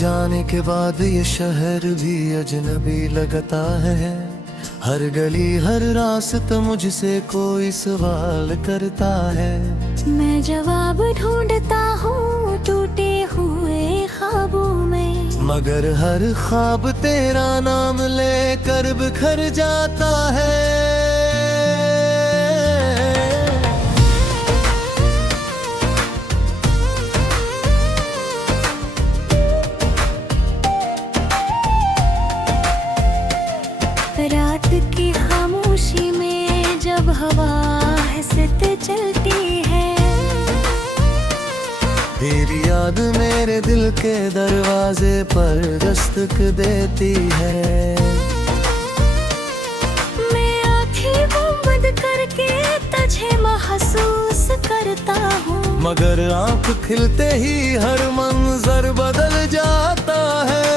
जाने के बाद ये शहर भी अजनबी लगता है। हर गली हर रास्ता मुझसे कोई सवाल करता है। मैं जवाब ढूंढता हूँ टूटे हुए ख्वाबों में, मगर हर ख्वाब तेरा नाम लेकर बिखर जाता है। रात की खामोशी में जब हवा हंसते चलती है, तेरी याद मेरे दिल के दरवाजे पर दस्तक देती है। मैं आँखें बंद करके तुझे महसूस करता हूँ, मगर आँख खिलते ही हर मंजर बदल जाता है।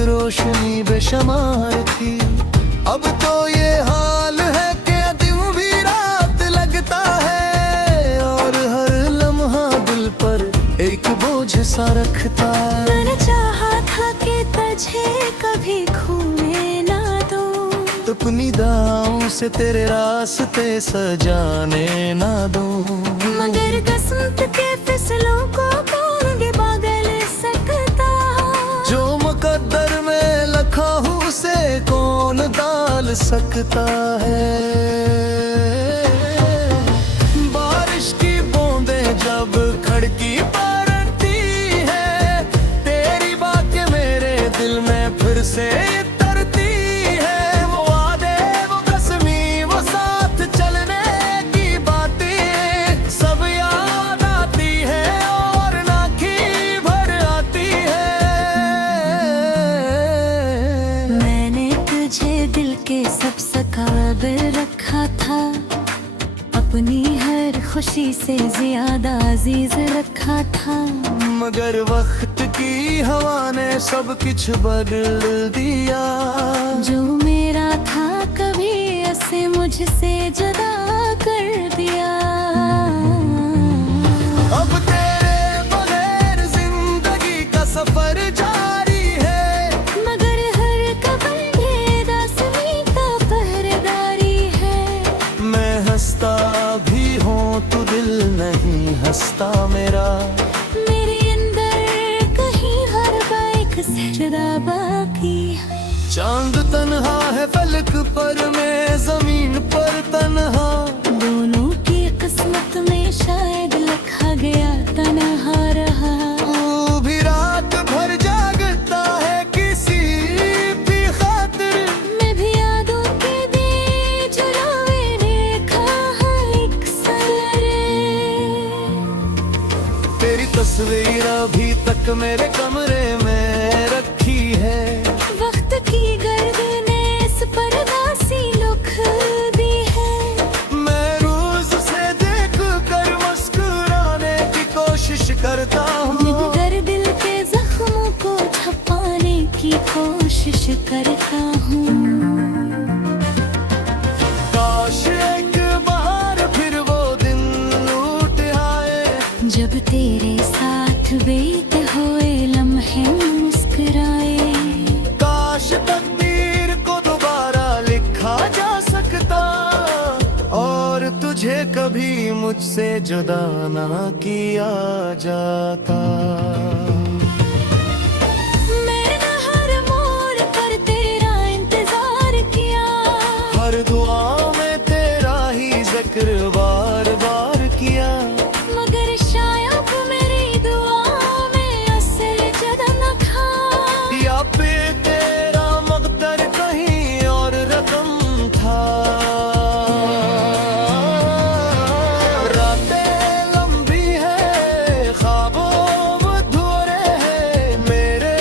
रोशनी बेशुमार थी, अब तो ये हाल है कि दिन भी रात लगता है, और हर लम्हा दिल पर एक बोझ सा रखता है। मैंने चाहा था कि तुझे कभी खोने ना दूं, अपनी दांव से तेरे रास्ते सजाने ना दूं, मगर किस्मत के फिसलों को कौन भी बदल सकता, जो मुकद्दर में लखा हूँ से कौन डाल सकता है। बारिश की बूंदें जब खिड़की पर अड़ती है, तेरी बातें मेरे दिल में फिर से तरती है। वो वादे वो कसमी वो साथ चलने की बातें सब याद आती है और नाखी भर आती है। तुझे दिल के सबसे काबिल रखा था, अपनी हर खुशी से ज्यादा अजीज रखा था, मगर वक्त की हवा ने सब कुछ बदल दिया। जो मेरा था कभी ऐसे मुझसे जुदा कर दिया। अब तेरे बगैर जिंदगी का सफर जारी है, मगर हर कब्र बेदासनी का पहरेदारी है। मैं हंसता भी हूँ तू दिल नहीं हंसता मेरा, मेरे अंदर कहीं हर बाइक से जुदा बाकी। चांद तन्हा है फलक पर, मैं जमीन पर तन्हा, दोनों की किस्मत में शायद लिखा गया तन्हा रहा। तू भी रात भर जागता है किसी भी खातिर, मैं भी यादों के दिए जलावे रेखा है एक सरे। तेरी तस्वीर अभी तक मेरे कमरे में रखी है, वक्त की गर्दन इस पर दासी लुक दी है। मैं रोज से देख कर मुस्कुराने की कोशिश करता हूँ, मगर दिल के जख्मों को छुपाने की कोशिश करता हूँ। काश एक बार फिर वो दिन लौट आए, जब तेरे साथ बीते हुए लम्हे मुस्कुराए। काश तकदीर को दोबारा लिखा जा सकता, और तुझे कभी मुझसे जुदा ना किया जाता। मैंने हर मोड़ पर तेरा इंतजार किया, हर दुआ में तेरा ही जिक्र बार बार किया, मगर शायद मेरी दुआ में असर जुदा न था। या पे तेरा मकदर कहीं और रकम था। रातें लंबी है ख्वाबों अधूरे हैं, मेरे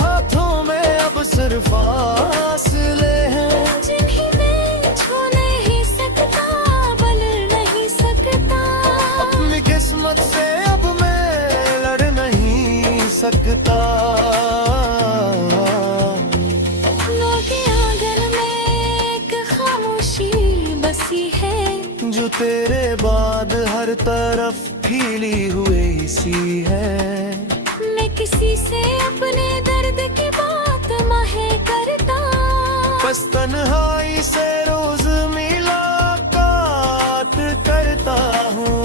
हाथों में अब सिर्फ फासले हैं, जिन्हें मैं छू नहीं सकता बल नहीं सकता। अपनी किस्मत से अब मैं लड़ नहीं सकता। लोग आंगन में जो तेरे बाद हर तरफ फीली हुई सी है। मैं किसी से अपने दर्द की बात माहे करता, बस तन्हाई से रोज मुलाकात करता हूँ।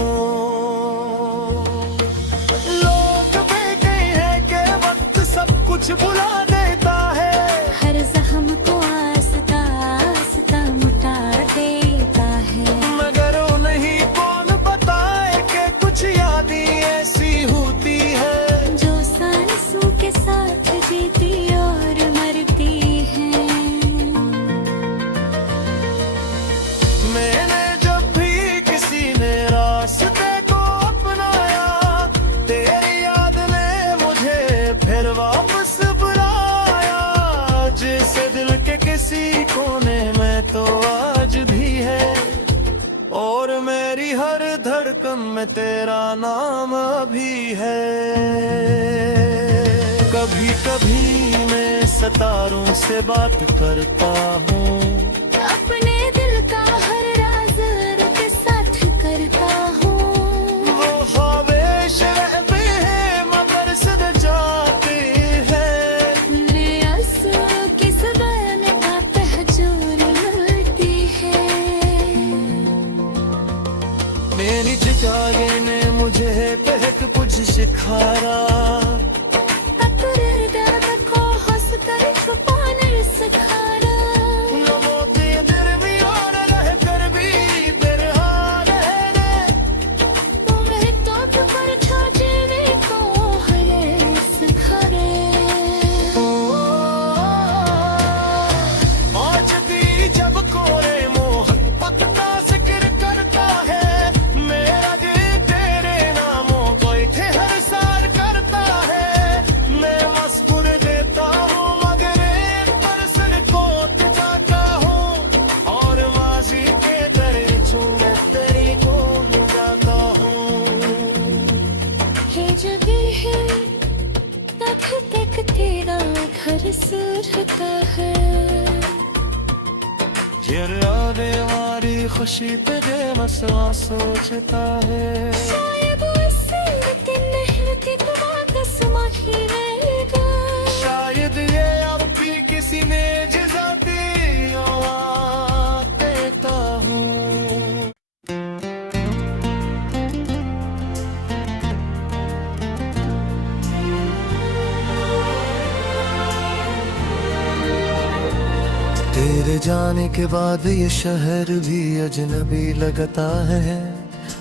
लोग भी कहे हैं कि वक्त सब कुछ भुला देता है, हर जख्म को आस्ता आस्ता मिटा देता है। मगर उन्हें कौन बताए कि कुछ यादें ऐसी होती है जो सांसों के साथ जीती और मरती है। मैंने जब भी किसी ने रास्ते को अपनाया, तेरी याद ने मुझे फिर वापस बुलाया। जैसे दिल के किसी कोने में तो आज भी है, और मेरी हर धड़कन में तेरा नाम भी है। कभी कभी मैं सितारों से बात करता हूँ, अपने दिल का हर राज के साथ करता हूँ। वो ख्वाहिश रहते हैं मगर सद जाते हैं। मेरे आंसू की ज़ुबान का तहज्जुर मिलती है। मेरी चिकागे ने मुझे पहक कुछ सिखाया, अपने दर्द को हंस कर छुपाने सिखाया। लबों के दरमियान रह कर भी बेरहान रहने, तुम्हें तो पर छोड़ने को हरे सिखाए। आज भी जब कोरे मोहब्बत का जिक्र करता है, मेरा दिल तेरे नामों को हर सार करता है। मैं मस्कुर देता हूँ मगर एक पर सिर कोट जाता हूँ, और माजी के दरिचों में तेरी को जाता हूँ। हे जगह है तक तक तेरा घर सुरता है। आने वाली खुशी तेरे मसला सोचता है। शायद उससे लेकिन नहीं थी तुम्हारा समा ही रहेगा। शायद ये अब भी किसी ने जजाती देता हूँ। तेरे जाने के बाद ये शहर भी अजनबी लगता है।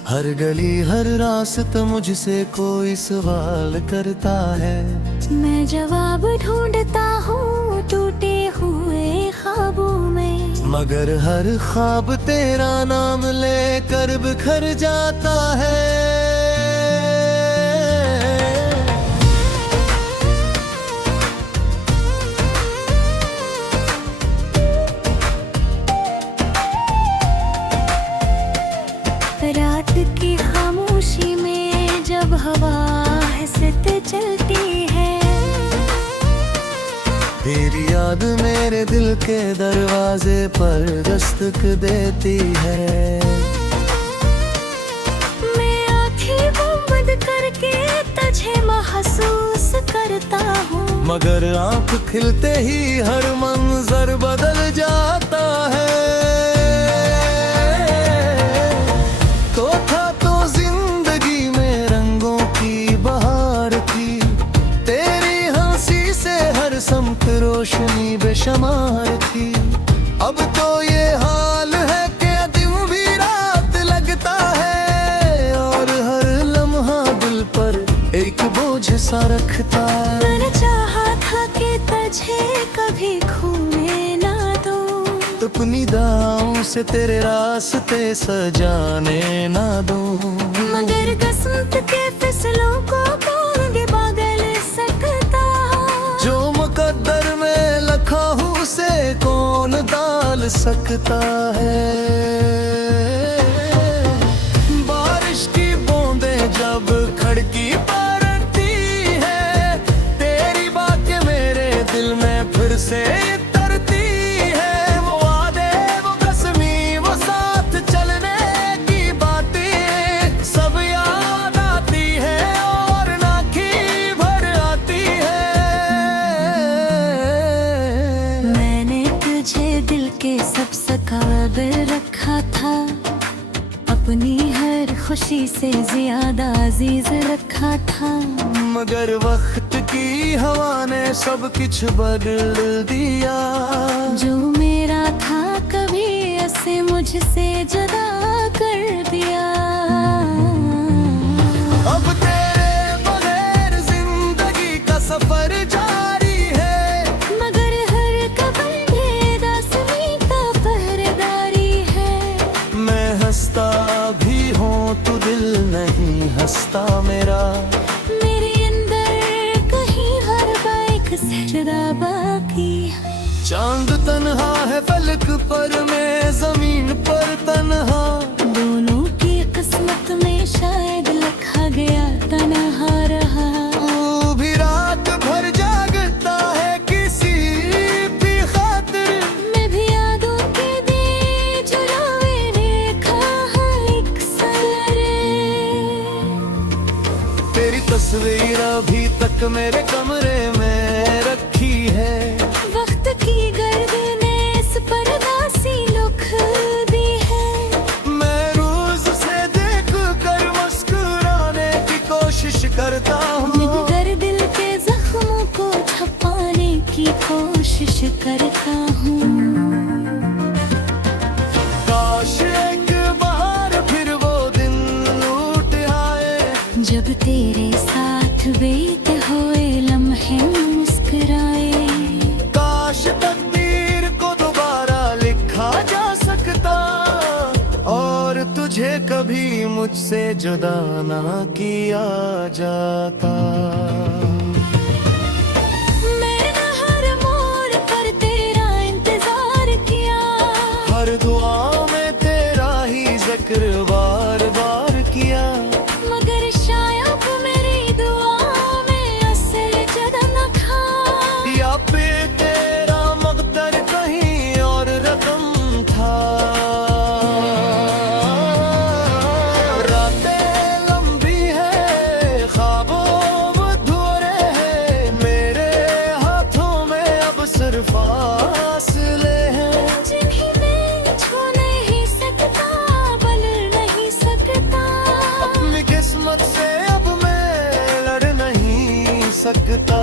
हर गली हर रास्ता मुझसे कोई सवाल करता है। मैं जवाब ढूंढता हूँ टूटे हुए ख्वाबों में, मगर हर ख्वाब तेरा नाम लेकर बिखर जाता है। रात की खामोशी में जब हवा हंसत चलती है, तेरी याद मेरे दिल के दरवाजे पर दस्तक देती है। मैं आँखें बंद करके तुझे महसूस करता हूँ, मगर आंख खिलते ही हर मंजर बदल जाता है। तो था तो जिंदगी में रंगों की बहार थी, तेरी हंसी से हर समत रोशनी बेशुमार थी। अब तो ये हाल है कि दिन भी रात लगता है, और हर लम्हा दिल पर एक बोझ सा रखता है। मैंने चाहा था कि तुझे कभी खोने ना दूं, अपनी दाओं से तेरे रास्ते सजाने ना दूं, मगर किस्मत के फैसलों को कौन भी बदल सकता। जो मुकद्दर में लिखा हूँ उसे कौन डाल सकता है। बारिश की बूंदें जब खिड़की पर अड़ती है, तेरी बातें मेरे दिल में फिर से तरती है। वो वादे वो कसमी वो साथ चलने काबिल रखा था, अपनी हर खुशी से ज्यादा अजीज रखा था। मगर वक्त की हवा ने सब कुछ बदल दिया। जो मेरा था कभी ऐसे मुझसे जुदा कर दिया। अब तेरे बगैर जिंदगी का सफर जारी है, मगर हर कदम बेदासनी का पहरेदारी है। मैं हंसता भी हूँ तू दिल नहीं हंसता मेरा। मेरे अंदर कहीं हर बाइक से जुदा बाकी है। चांद तन्हा है फलक पर, मैं जमीन पर तन्हा। दोनों की किस्मत में शायद लिखा गया तन्हा रहा। तू भी रात भर जागता है किसी भी खातिर। मैं भी यादों के दिए जुलावे रेखा एक सरे। तेरी तस्वीर अभी तक मेरे कमरे में रखी है। वक्त की गर्द ने इस पर दासी लुक दी है। मैं रोज से देख कर मुस्कुराने की कोशिश करता हूँ। कर दिल के जख्मों को छुपाने की कोशिश करता हूँ। काश एक बार फिर वो दिन लौट आए, जब तेरे साथ बीते हुए लम्हे मुस्कुराए। काश तकदीर को दोबारा लिखा जा सकता, और तुझे कभी मुझसे जुदा ना किया जाता। मैंने हर मोड़ पर तेरा इंतजार किया। हर दुआ में तेरा ही जिक्र बार बार किया। मगर शायद मेरी दुआ में असर जदा न था। या पे तेरा मकदर कहीं और रकम था। रातें लंबी है, ख्वाबों अधूरे हैं, मेरे हाथों में अब सिर्फ फासले हैं। जिन्हें मैं छू नहीं सकता, बदल नहीं सकता। अपनी किस्मत से अब मैं लड़ नहीं सकता।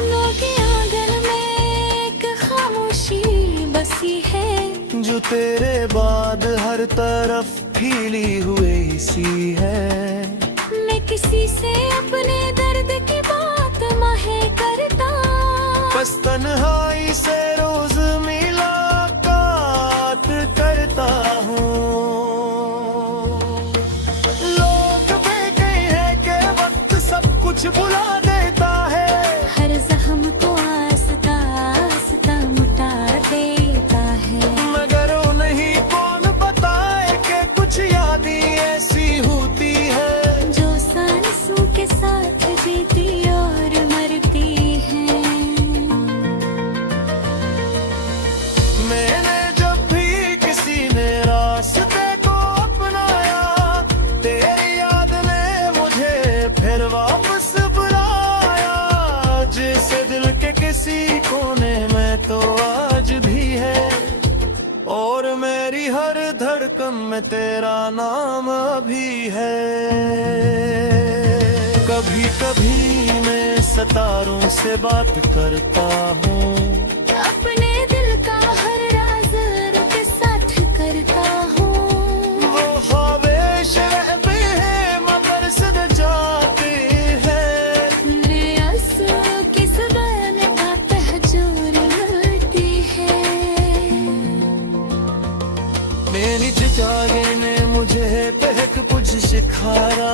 लोगों के आंगन में एक खामोशी बसी है। जो तेरे बाद हर तरफ फैली हुई सी है। मैं किसी से अपने दर्द की बात माहे करता। बस तन्हाई से रोज मुलाकात करता हूँ। लोग भी कहे हैं कि वक्त सब कुछ भुला देता है। हर जख्म को आस्ता आस्ता मिटा देता है। मगर वो नहीं कौन बताए कि कुछ यादें ऐसी होती है, जो सांसों के साथ जीती और मरती है। मैंने जब भी किसी ने रास्ते को अपनाया, तेरी याद ने मुझे फिर वापस बुलाया। जैसे दिल के किसी कोने में तो आज भी है, और मेरी हर धड़कन में तेरा नाम भी है। कभी कभी मैं सितारों से बात करता हूँ। अपने दिल का हर राज के साथ करता हूँ। वो ख्वाहिश रहते हैं मगर सद जाते हैं। मेरे आंसू की जुबान का तहजूर मिलती है। मेरी जिजागे ने मुझे तहक कुछ सिखाया।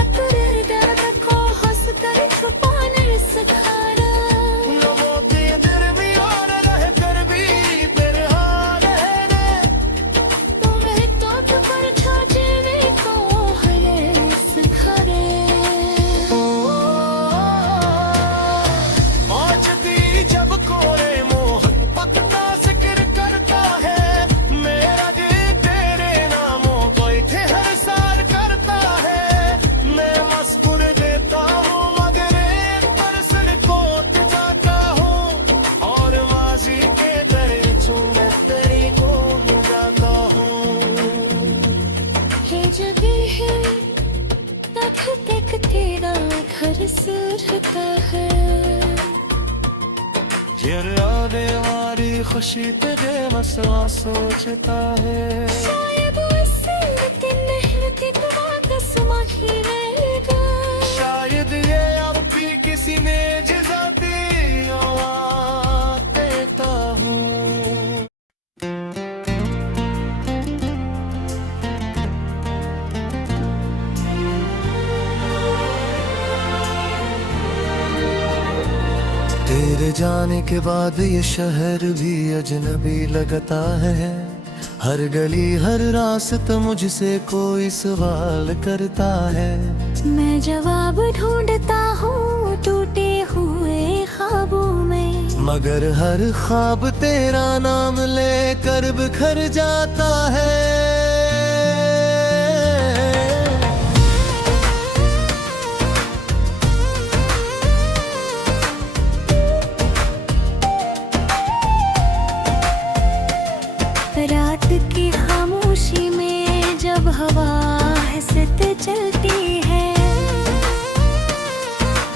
अपने दर्द को हंसकर छुपाने सिखाया। लबों के दरमियान रहकर भी फिर हार रहने, तुम्हें तो पर छोड़ने को हरे सिखाए। पहुंचती जब कोरे मोहब्बत का जिक्र करता है, मेरा दिल तेरे नामों को इत्तेहार करता है। खामोशी तेरे मसला सोचता है। शायद उससे लेकिन नहीं कि वापस ही रहेगा। शायद ये अब भी किसी ने जजाती आवाज़ देता हूँ। तेरे जाने के बाद ये शहर भी अजनबी लगता है। हर गली हर रास्ता मुझसे कोई सवाल करता है। मैं जवाब ढूंढता हूँ टूटे हुए ख्वाबों में, मगर हर ख्वाब तेरा नाम लेकर बिखर जाता है। रात की खामोशी में जब हवा हंसत चलती है,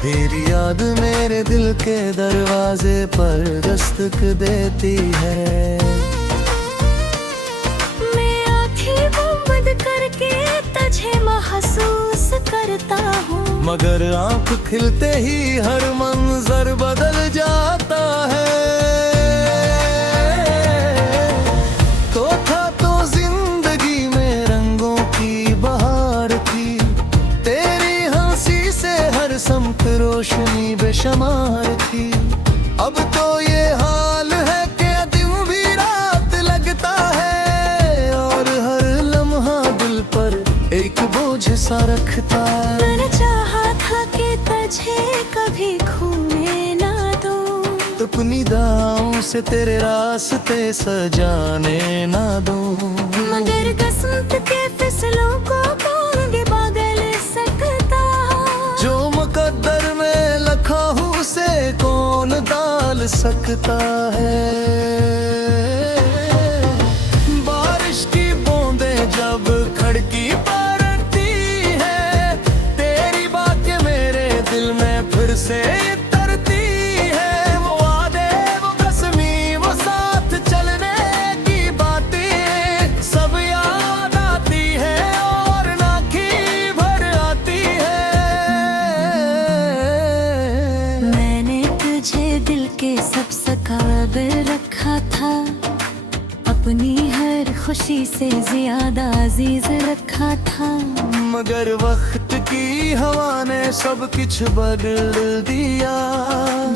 तेरी याद मेरे दिल के दरवाजे पर दस्तक देती है। मैं आँखें बंद करके तुझे महसूस करता हूँ, मगर आंख खिलते ही हर मंजर बदल जाता है। तो था तो जिंदगी में रंगों की बहार थी, तेरी हंसी से हर समत रोशनी बेशुमार थी। अब तो ये हाल है कि दिन भी रात लगता है, और हर लम्हा दिल पर एक बोझ सा रखता है। मैंने चाहा था कि तुझे कभी खोने ना दूं, अपनी दाओं से तेरे रास्ते सजाने ना दूं, मगर किस्मत के फिसलों को कौन भी बदल सकता। जो मुकद्दर में लिखा हूँ उसे कौन डाल सकता है। बारिश की बूंदें जब खिड़की पर अड़ती है, तेरी बातें मेरे दिल में फिर से तरती है। वो वादे वो कसमी वो साथ चलने की बातें सब याद आती है और नाखी भर आती है। मैंने तुझे दिल के सबसे काबिल रखा था, अपनी हर खुशी से ज्यादा अजीज रखा था, मगर वक्त की हवा ने सब कुछ बदल दिया।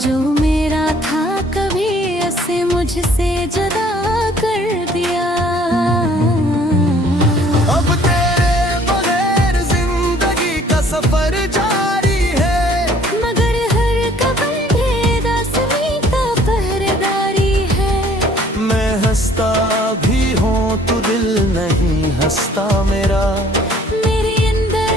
जो मेरा था कभी ऐसे मुझसे जुदा कर दिया। अब तेरे बगैर जिंदगी का सफर जारी है, मगर हर कदम बेदासमी का पहरेदारी है। मैं हंसता भी हूँ तू दिल नहीं हंसता मेरा। मेरे अंदर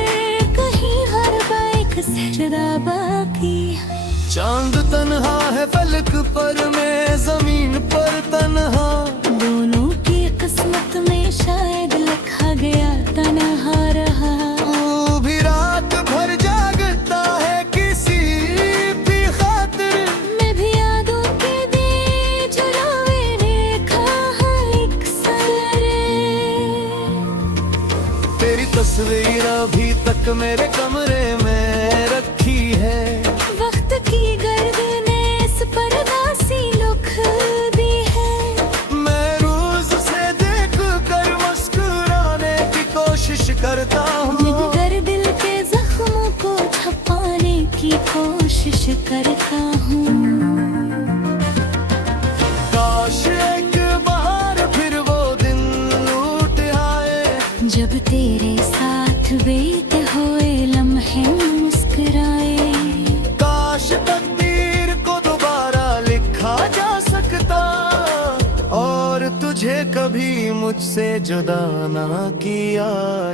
कहीं हर बाइक से जुदा बाकी है। चांद तन्हा है फलक पर, मैं जमीन पर तन्हा। दोनों की किस्मत में शायद लिखा गया तन्हा रहा। तू भी रात भर जागता है किसी भी खातिर, मैं भी यादों के दिए चुराए रेखा है एक सरे। तेरी तस्वीर अभी तक मेरे कमरे में रखी है। वक्त की गर्द ने इस पर दासी लुक दी है। मैं रोज से देख कर मुस्कुराने की कोशिश करता हूँ, मगर दिल के जख्मों को छुपाने की कोशिश करता हूँ। काश एक बार फिर वो दिन लौट आए, जब तेरे साथ बीते हुए लम्हे मुस्कुराए। काश तकदीर को दोबारा लिखा जा सकता, और तुझे कभी मुझसे जुदा ना किया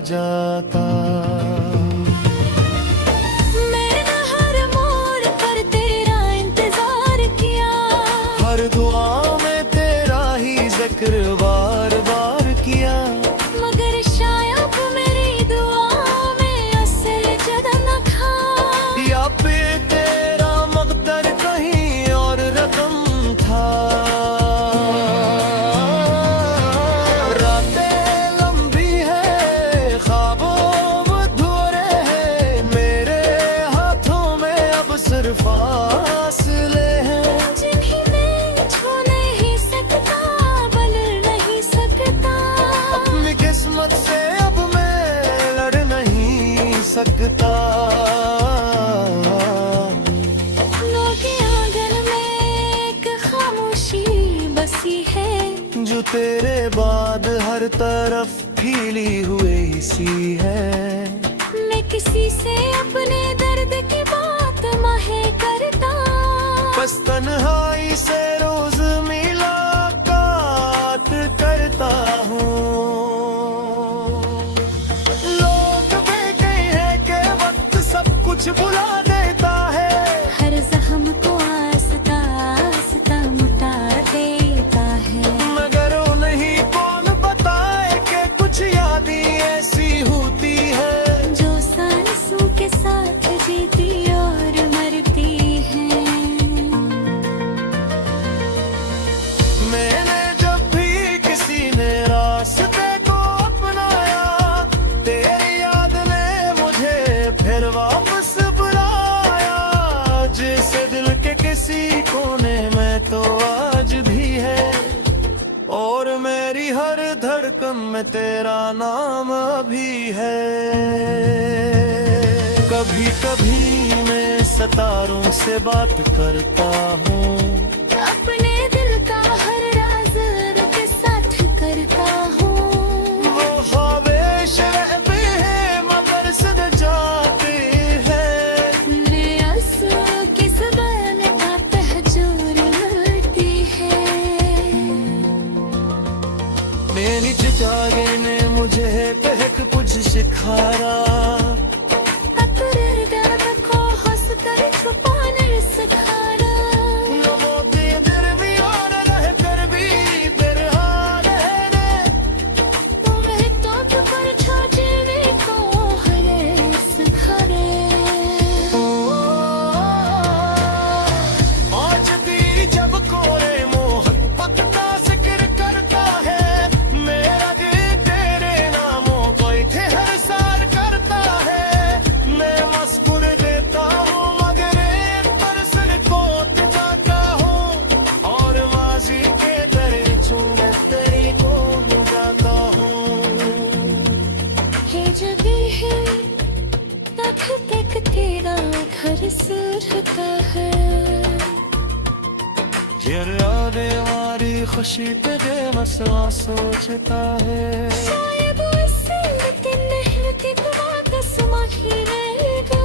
जाता। मैंने हर मोड़ पर तेरा इंतजार किया, हर दुआ में तेरा ही जिक्र बार बार किया, मगर शायद मेरी दुआ में असल जदा न था। या फिर तेरा मकदर कहीं और रकम था। सकता। अपनों के आंगन में एक खामोशी बसी है, जो तेरे बाद हर तरफ फैली हुई सी है। मैं किसी से अपने दर्द की बात नहीं करता, बस तन्हाई से रोज मुलाकात करता हूँ। लोग भी कहे हैं कि वक्त सब कुछ भुला देता है, हर जख्म को आस्ता आस्ता मिटा देता है। मगर वो नहीं कौन बताए कि कुछ यादें ऐसी होती है, जो सांसों के साथ जीती और मरती है। मैंने जब भी किसी ने रास्ते को अपनाया, तेरी याद ने मुझे फिर वापस बुलाया। जैसे दिल के किसी कोने में तो आज भी है, और मेरी हर धड़कन में तेरा नाम अभी है। कभी कभी मैं सितारों से बात करता हूँ, अपने दिल का हर राज के साथ करता हूँ। वो ख्वाहिश रहते हैं मगर सद जाते हैं। मेरे आंसू की ज़ुबान का तहज्जुर लड़ती है। मेरी चितागे ने मुझे बहक बुझ सिखाया, अपने दर्द को हंस कर छुपाने सिखाया। लबों के दरमियान रह कर भी बेरहाल है रे। तुम्हें तो पर छोड़ने को हरे सिखाए। आज भी जब कोई मोहब्बत का जिक्र करता है, मेरा दिल तेरे नामों को इत्थे हर सार करता है। मैं मस्कुर देता हूँ मगर एक परसन को जाता हूँ, और माजी के दरिचों में तेरी को जाता हूँ। है जभी है तक तक तेरा घर सुरता है। यादे हमारी खुशी तेरे मसला सोचता है। शायद इससे लेकिन नहीं वापस ही रहेगा।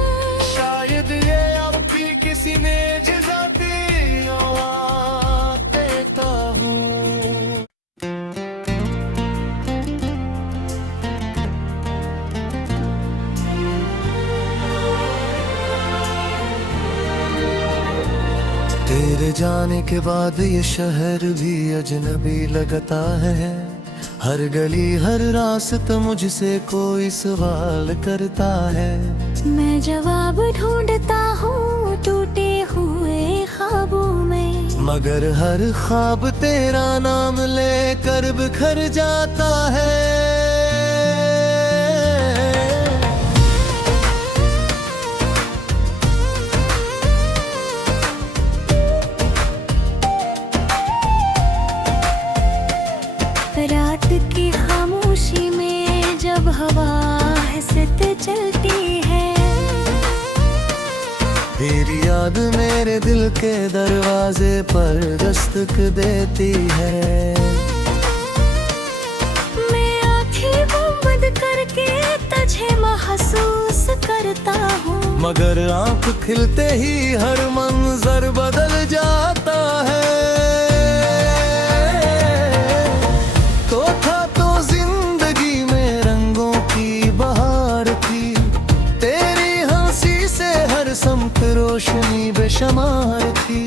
शायद ये अब भी किसी ने जज़ा दी और देता हूँ। तेरे जाने के बाद ये शहर भी अजनबी लगता है। हर गली हर रास्ता मुझसे कोई सवाल करता है। मैं जवाब ढूंढता हूँ टूटे हुए ख्वाबों में, मगर हर ख्वाब तेरा नाम लेकर बिखर जाता है। रात की खामोशी में जब हवा हंसते चलती है, तेरी याद मेरे दिल के दरवाजे पर दस्तक देती है। मैं आँखें बंद करके तुझे महसूस करता हूँ, मगर आंख खिलते ही हर मंजर बदल जाता है। तो था तो जिंदगी में रंगों की बहार थी, तेरी हंसी से हर समत रोशनी बेशुमार थी।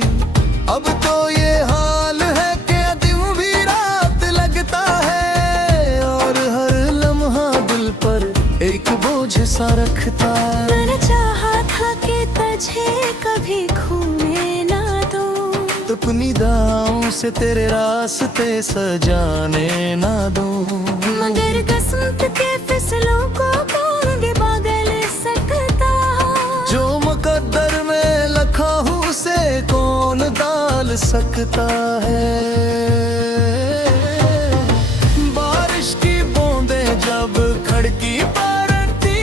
अब तो ये हाल है कि दिन भी रात लगता है, और हर लम्हा दिल पर एक बोझ सा रखता है। मैंने चाहा था कि तुझे कभी खोने ना दूं, अपनी दाओं से तेरे रास्ते सजाने ना दूं, मगर किस्मत के फिसलों को कौन भी बदल सकता। जो मुकद्दर में लिखा हूँ उसे कौन डाल सकता है। बारिश की बूंदें जब खिड़की पर अड़ती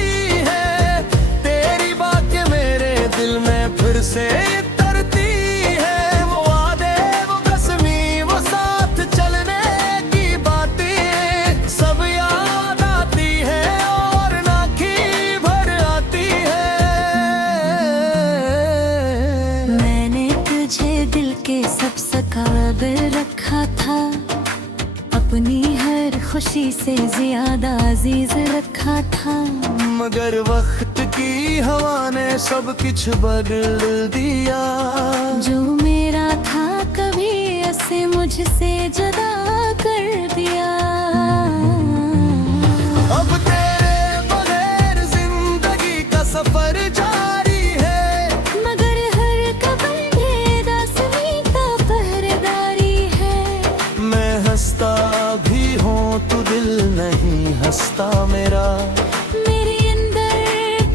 है, खुशी से ज्यादा अजीज रखा था। मगर वक्त की हवा ने सब कुछ बदल दिया। जो मेरा था कभी ऐसे मुझसे जुदा कर दिया। अब तेरे बगैर जिंदगी का सफर जारी है। मगर हर कदम बेदासनी का पहरेदारी है। मैं हंसता भी हूँ तू दिल नहीं हंसता मेरा। मेरे अंदर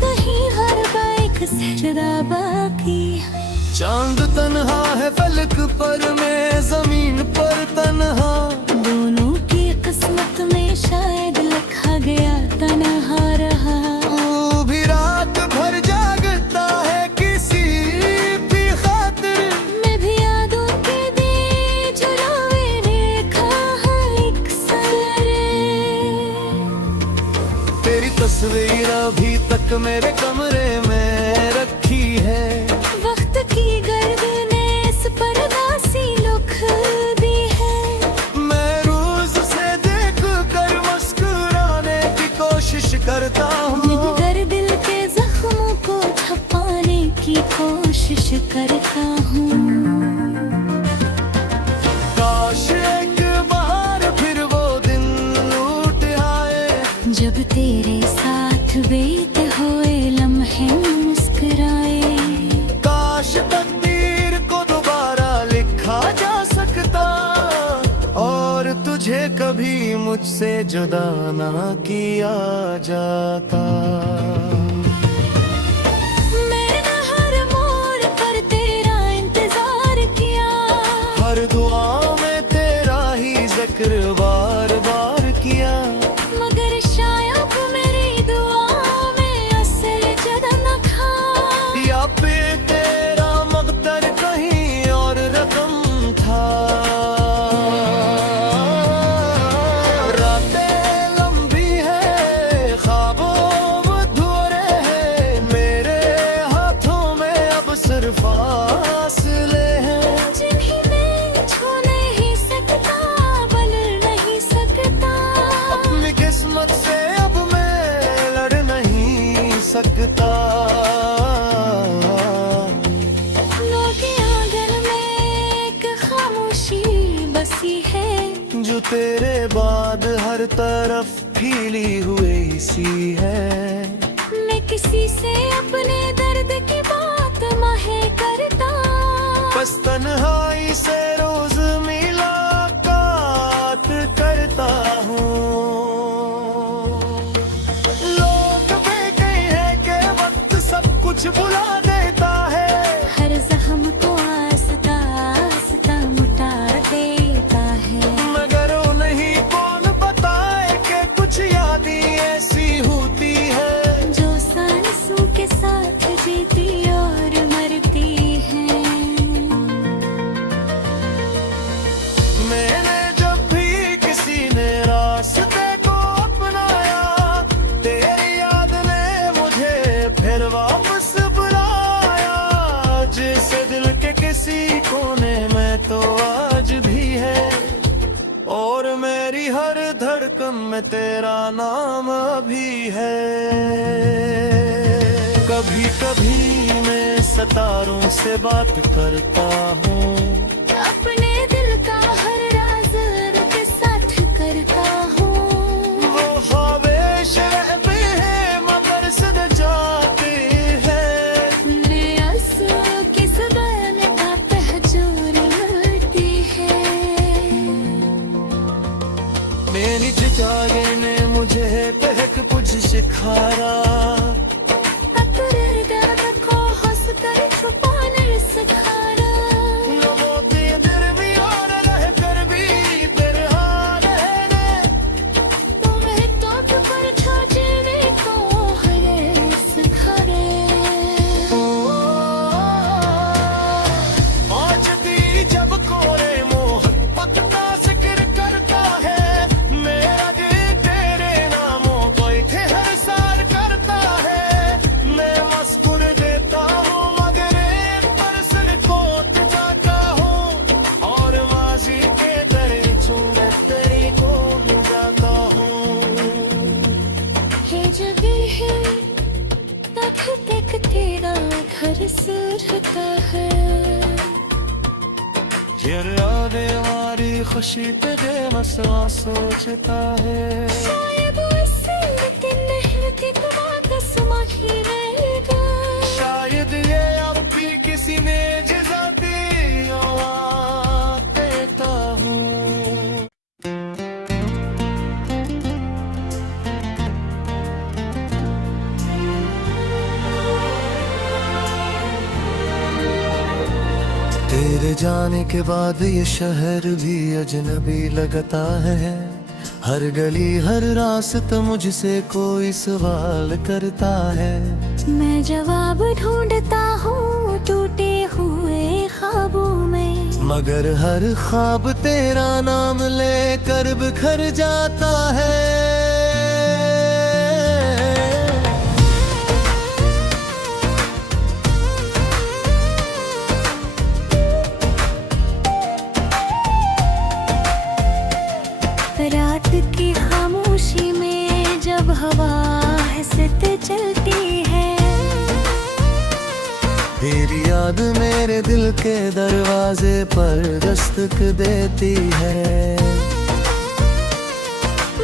कहीं हर बाइक से जुदा बाकी है। चांद तन्हा है फलक पर, मैं जमीन पर तन्हा। दोनों की किस्मत में शायद लिखा गया तन्हा रहा। तू भी रात भर जागता है किसी भी खातिर। मैं भी यादों के दिए जलावे रेखा हर एक सरे। तेरी तस्वीर अभी तक मेरे कमरे में रखी है। वक्त की गर्द ने इस पर्दा सी लुक दी है। मैं रोज से देख कर मुस्कुराने की कोशिश करता हूँ। मगर दिल के जख्मों को छुपाने की कोशिश करता हूँ। काश एक बार फिर वो दिन लौट आए। जब तेरे साथ बीते हुए लम्हे मुस्कुराए। काश तकदीर को दोबारा लिखा जा सकता, और तुझे कभी मुझसे जुदा ना किया जाता। मैंने हर मोड़ पर तेरा इंतजार किया। हर दुआ में तेरा ही जिक्र बार बार किया। मगर शायद मेरी दुआ में असर जदा न खा। या पे तेरा मकदर कहीं और रकम था। रातें लंबी है, ख्वाबों अधूरे हैं। मेरे हाथों में अब सिर्फ फासले हैं। जिन्हें मैं छू नहीं सकता, बल नहीं सकता। अपनी किस्मत से अब मैं लड़ नहीं सकता। लोग के आंगन में एक खामोशी बसी है। जो तेरे बाद हर तरफ फीली हुई सी है। मैं किसी से अपने दर्द की बात माहे करता। बस तन्हाई से रोज मुलाकात करता हूँ। लोग भी कहे हैं कि वक्त सब कुछ भुला देता है। हर जख्म को आस्ता आस्ता मुटा देता है। मगर उन्हें कौन बताए कि कुछ यादें ऐसी होती है। जो सांसों के साथ जीती और मरती है। मैंने जब भी किसी ने रास्ते को अपनाया, तेरी याद ने मुझे फिर वापस बुलाया। जैसे दिल के किसी कोने में तो आज भी है, और मेरी हर धड़कन में तेरा नाम भी है। कभी कभी मैं सितारों से बात करता हूँ। अपने दिल का हर राज उनके साथ करता हूँ। वो ख्वाहिश रहते हैं मगर सद जाते हैं। मेरे आंसू की ज़ुबान तहजूर मिलती है। मेरी जिजागे ने मुझे बहक बुझ सिखाया। अपने दर्द को हंस कर छुपाने सिखाया। लबों के दरमियान रह कर भी बेरहान रहने। तुम्हें तोप पर छोड़ने को हरे सिखाए। आज भी जब कोरे मोहब्बत का जिक्र करता है, मेरा दिल तेरे नामों को हर सार करता है। खुशी पे बेमसवा सोचता है। शायद वो इससे लेकिन नहीं कि तुम्हारा समा ही रहेगा। शायद ये अब भी किसी ने जज़ा दी देता हूँ। तेरे जाने के बाद ये शहर भी अजनबी लगता है। हर गली हर रास्ता मुझसे कोई सवाल करता है। मैं जवाब ढूंढता हूँ टूटे हुए ख्वाबों में, मगर हर ख्वाब तेरा नाम लेकर बिखर जाता है। रात की खामोशी में जब हवा हंसत चलती है, तेरी याद मेरे दिल के दरवाजे पर दस्तक देती है।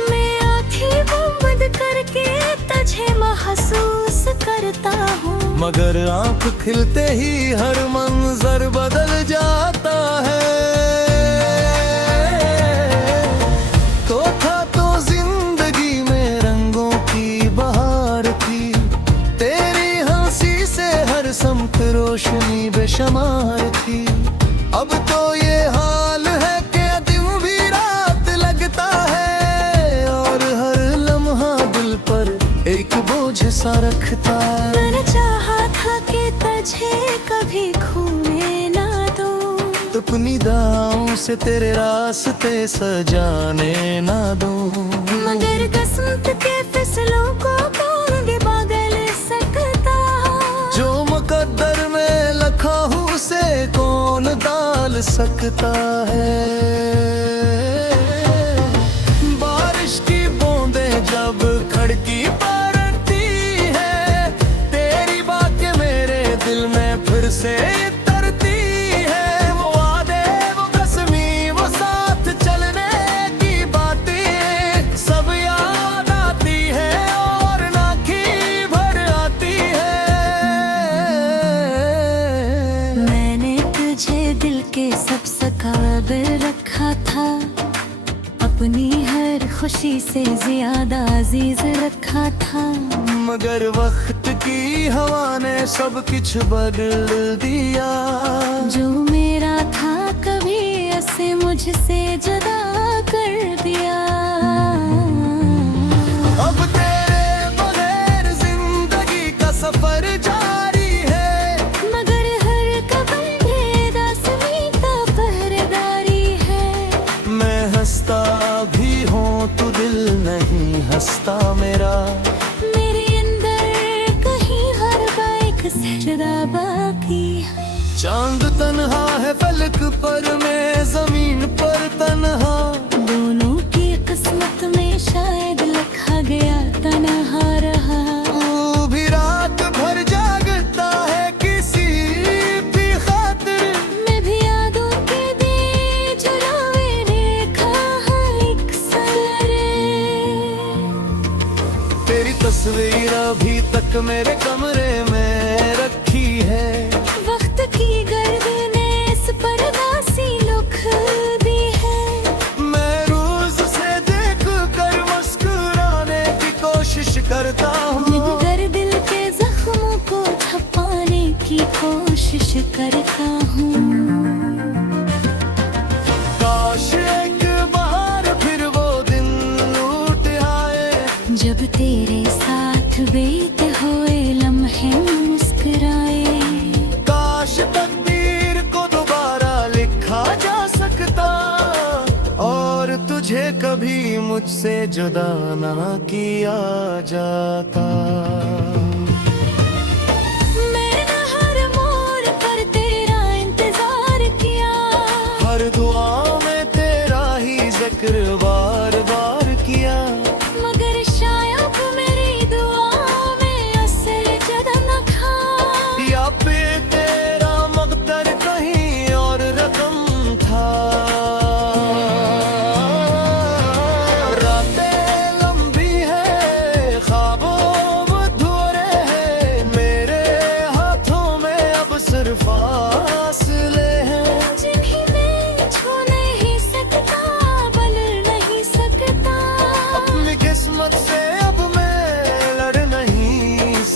मैं आँखें बंद करके तुझे महसूस करता हूँ, मगर आँख खिलते ही हर मंजर बदल जाता है। तो था तो जिंदगी में रंगों की बहार थी, तेरी हंसी से हर समत रोशनी बेशुमार थी। अब तो ये हाल है कि दिन भी रात लगता है, और हर लम्हा दिल पर एक बोझ सा रखता है। मैंने चाहा था कि तुझे कभी खोने ना दूं, अपनी दाओं से तेरे रास्ते सजाने ना दूं, मगर किस्मत के फिसलों को कौन भी बदल सकता। जो मुकद्दर में लिखा हूँ उसे कौन डाल सकता है। बारिश की बूंदें जब खिड़की पर अड़ती है, तेरी बातें मेरे दिल में फिर से तरती है। वो वादे वो कसमी वो साथ चलने की बातें सब याद आती है और नाखी भर आती है। मैंने तुझे दिल के सब काबिल रखा था, अपनी हर खुशी से ज्यादा अजीज रखा था, मगर वक्त की हवा ने सब कुछ बदल दिया। जो मेरा था कभी ऐसे मुझसे जुदा कर दिया। अब तेरे बगैर जिंदगी का सफर जारी है, मगर हर कदम बेदासमी का पहरेदारी है। मैं हंसता भी हूँ तो दिल नहीं हंसता मेरा। मेरे अंदर कहीं हर बाइक से जुदा बाकी है। चांद तन्हा है फलक पर, मैं जमीन पर तन्हा। दोनों की किस्मत में शायद लिखा गया तन्हा रहा। तू भी रात भर जागता है किसी भी खातिर, मैं भी यादों के दिए जुलावे रेखा है एक सरे। तेरी तस्वीर अभी तक मेरे कमरे में रखी है। वक्त की गर्द ने इस पर दासी लुक दी है। मैं रोज से देख कर मुस्कुराने की कोशिश करता हूँ, मगर दिल के जख्मों को छुपाने की कोशिश करता हूँ। काश एक बार फिर वो दिन लौट आए, जब तेरे साथ बीते हुए लम्हे मुस्कुराए। काश तकदीर को दोबारा लिखा जा सकता, और तुझे कभी मुझसे जुदा ना किया जाता। मैंने हर मोड़ पर तेरा इंतजार किया, हर दुआ में तेरा ही जिक्र बार बार किया, मगर शायद मेरी दुआ में असर जदा न खा। या पे तेरा मकदर कहीं और रकम था।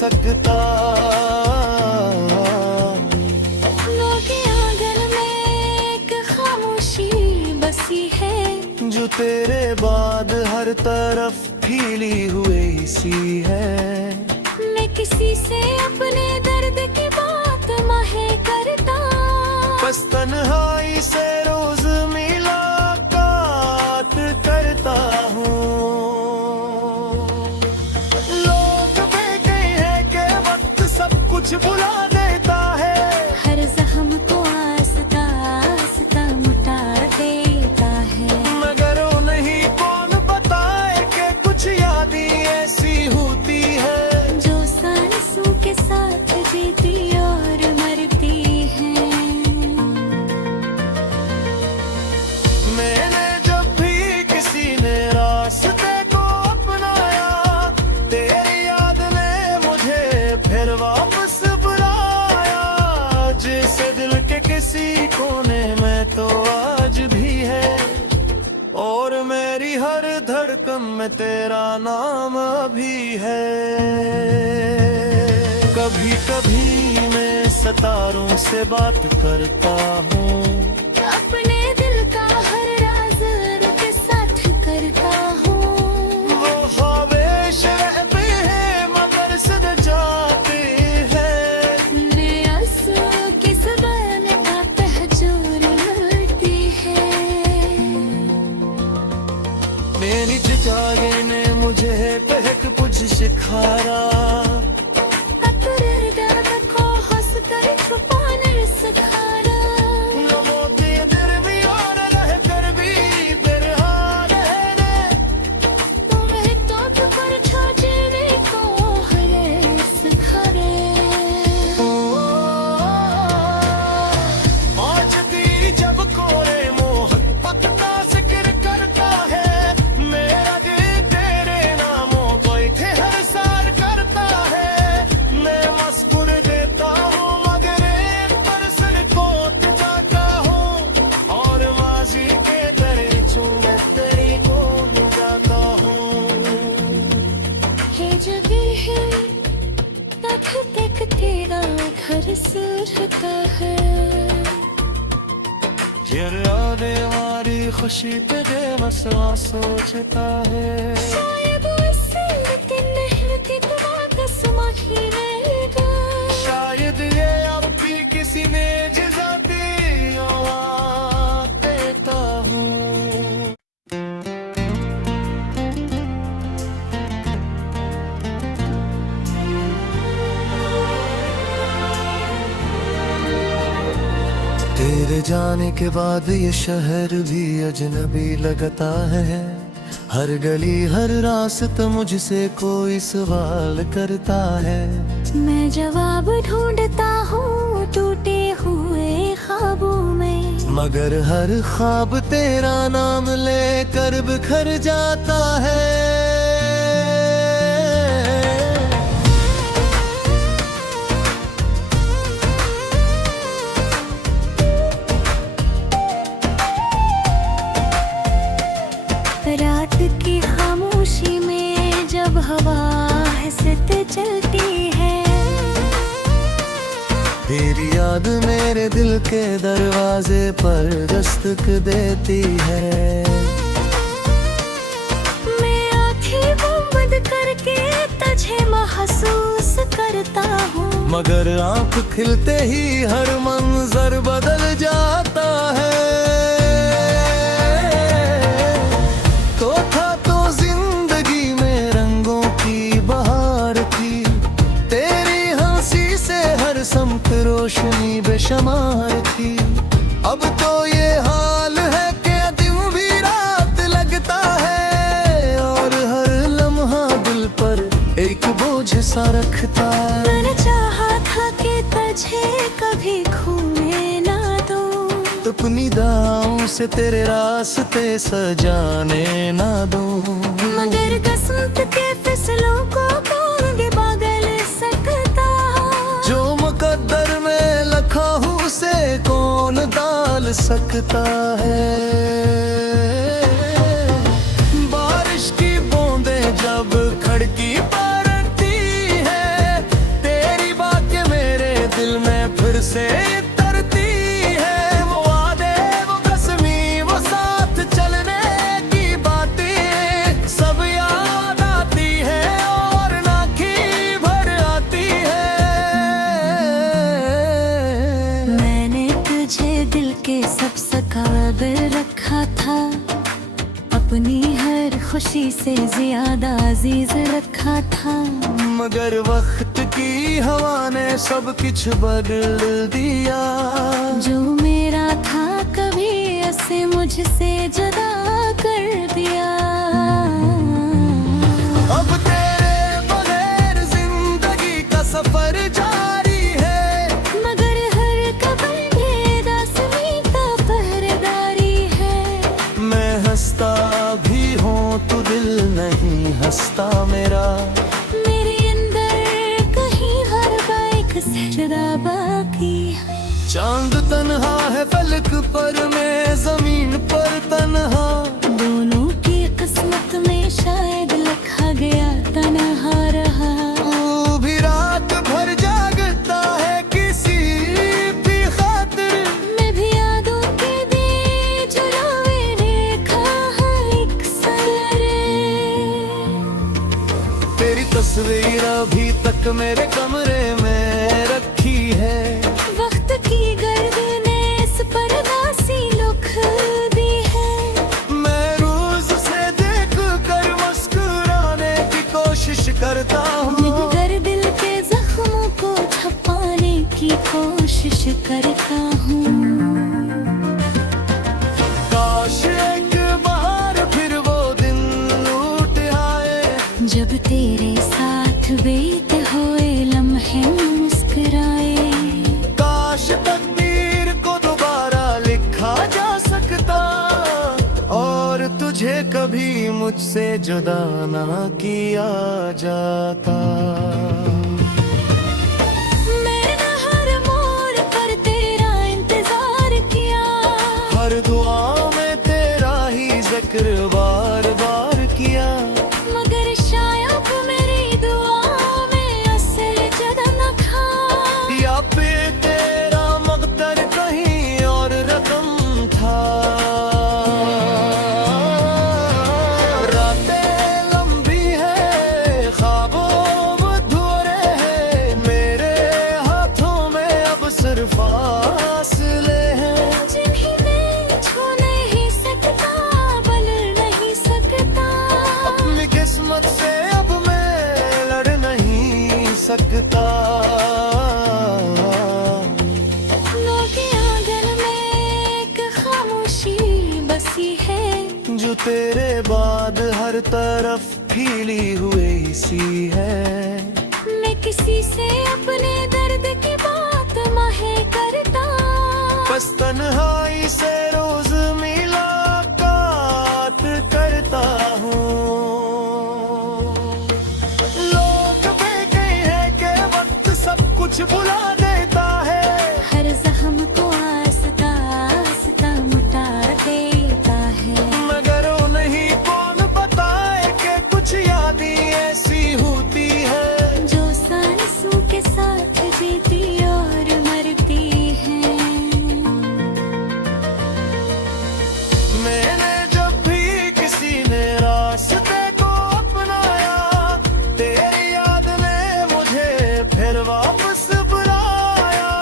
सकता। दिलों के आंगन में एक खामोशी बसी है, जो तेरे बाद हर तरफ फैली हुई सी है। मैं किसी से अपने दर्द की बात नहीं करता, बस तन्हाई से रोज मुलाकात करता हूँ। लोग कहते हैं कि वक्त सब कुछ भुला देता है, हर जख्म को आस्ता आस्ता मिटा देता है। मगर वो नहीं कौन बताए कि कुछ यादें ऐसी होती है जो सांसों के साथ जीती और मरती हैं। मैंने जब भी किसी ने रास्ते को अपनाया, तेरी याद ने मुझे फिर वापस बुलाया। जैसे दिल के किसी कोने में तो आज भी है, और मेरी हर धड़कन में तेरा नाम भी है। कभी कभी मैं सितारों से बात करता हूँ, अपने दिल का हर राज के साथ करता हूँ। वो ख्वाहिश रहते हैं मगर सद जाते हैं। मेरे आंसू की ज़ुबान का तहज्जुर लड़ती है। मेरी जागे ने मुझे बहक कुछ सिखाया, अपने दर्द को हंसकर छुपाने सिखाया। लबों के दरमियान रहकर भी बेरहान रहने, तुम्हें तो पर छोड़ने को हरे सिखाए। आज भी जब कोरे मोहब्बत का जिक्र करता है, मेरा दिल तेरे नामों को इथे हर सार करता है। मैं मस्कुर देता हूँ मगर एक परसर कोट जाता हूँ, और माजी के दरीचों में तेरी को जाता हूँ। है जगह है तक तक तेरा घर सुरता है। यारे हमारी खुशी पे बेमसवा सोचता है। शायद उससे लेकिन मेहनती तुम्हारा समाही रहेगा। शायद ये अब भी किसी ने जजाती आवाज़ देता हूँ। तेरे जाने के बाद ये शहर भी अजनबी लगता है। हर गली हर रास्ता मुझसे कोई सवाल करता है। मैं जवाब ढूंढता हूँ टूटे हुए ख्वाबों में, मगर हर ख्वाब तेरा नाम लेकर बिखर जाता है। रात की खामोशी में जब हवा हंसत चलती है, तेरी याद मेरे दिल के दरवाजे पर दस्तक देती है। मैं आँखें बंद करके तुझे महसूस करता हूँ, मगर आंख खिलते ही हर मंजर बदल जाता है। तो था तो जिंदगी में रंगों की बहार थी, तेरी हंसी से हर समत रोशनी बेशुमार थी। अब तो ये हाल है कि दिन भी रात लगता है, और हर लम्हा दिल पर एक बोझ सा रखता है। मैंने चाहा था कि तुझे कभी खोने ना दूं, अपनी दाओं से तेरे रास्ते सजाने ना दूं, मगर किस्मत के फैसलों को कौन भी बदल सकता। जो मुकद्दर में लिखा हो उसे कौन डाल सकता है। बारिश की बूंदें जब खिड़की पर पड़ती है, खुशी से ज्यादा अजीज रखा था। मगर वक्त की हवा ने सब कुछ बदल दिया। जो मेरा था कभी ऐसे मुझसे जुदा कर दिया। अब तेरे बगैर जिंदगी का सफर जारी है। मगर हर कदम बेदासमी का पहरेदारी है। मैं हंसता भी हूँ तू दिल नहीं हंसता मेरा। मेरे अंदर कहीं हर बाइक से जुदा बाकी है। चांद तन्हा है फलक पर, मैं जमीन पर तन्हा। दोनों की किस्मत में शायद लिखा गया तन्हा रहा। तू भी रात भर जागता है किसी भी खातिर। मैं भी यादों के दिए जुलावे देखा है एक सरे। तेरी तस्वीर अभी तक मेरे कमरे में रखी है। वक्त की गर्द ने इस पर दासी लुक दी है। मैं रोज से देख कर मुस्कुराने की कोशिश करता हूँ। मगर दिल के जख्मों को छुपाने की कोशिश करता हूँ। काश एक बार फिर वो दिन लौट आए। जब तेरे साथ बीते हुए लम्हे मुस्कुराए। काश तकदीर को दोबारा लिखा जा सकता, और तुझे कभी मुझसे जुदा ना किया जाता। मैंने हर मोड़ पर तेरा इंतजार किया। हर दुआ में तेरा ही जिक्र बार बार किया। मगर शायद मेरी दुआ में असर जुदा न था। या पे तेरा मकदर कहीं और रकम था। रातें लंबी है, ख्वाबों अधूरे हैं। मेरे हाथों में अब सिर्फ फासले हैं। जिन्हें मैं छू नहीं सकता, बल नहीं सकता। अपनी किस्मत से अब मैं लड़ नहीं सकता। लोग के आंगन में एक खामोशी बसी है। जो तेरे बाद हर तरफ फैली हुई सी है। मैं किसी से अपने दर्द की बात माहे करता। बस तन्हाई से रोज मुलाकात करता हूँ। लोग भी कहे हैं कि वक्त सब कुछ भुला देता है। हर जख्म को आस्ता आस्ता मिटा देता है। मगर वो नहीं कौन बताए कि कुछ यादें ऐसी होती है। जो सांसों के साथ जीती और मरती है। मैंने जब भी किसी ने रास्ते को अपनाया, तेरी याद ने मुझे फिर वापस बुलाया।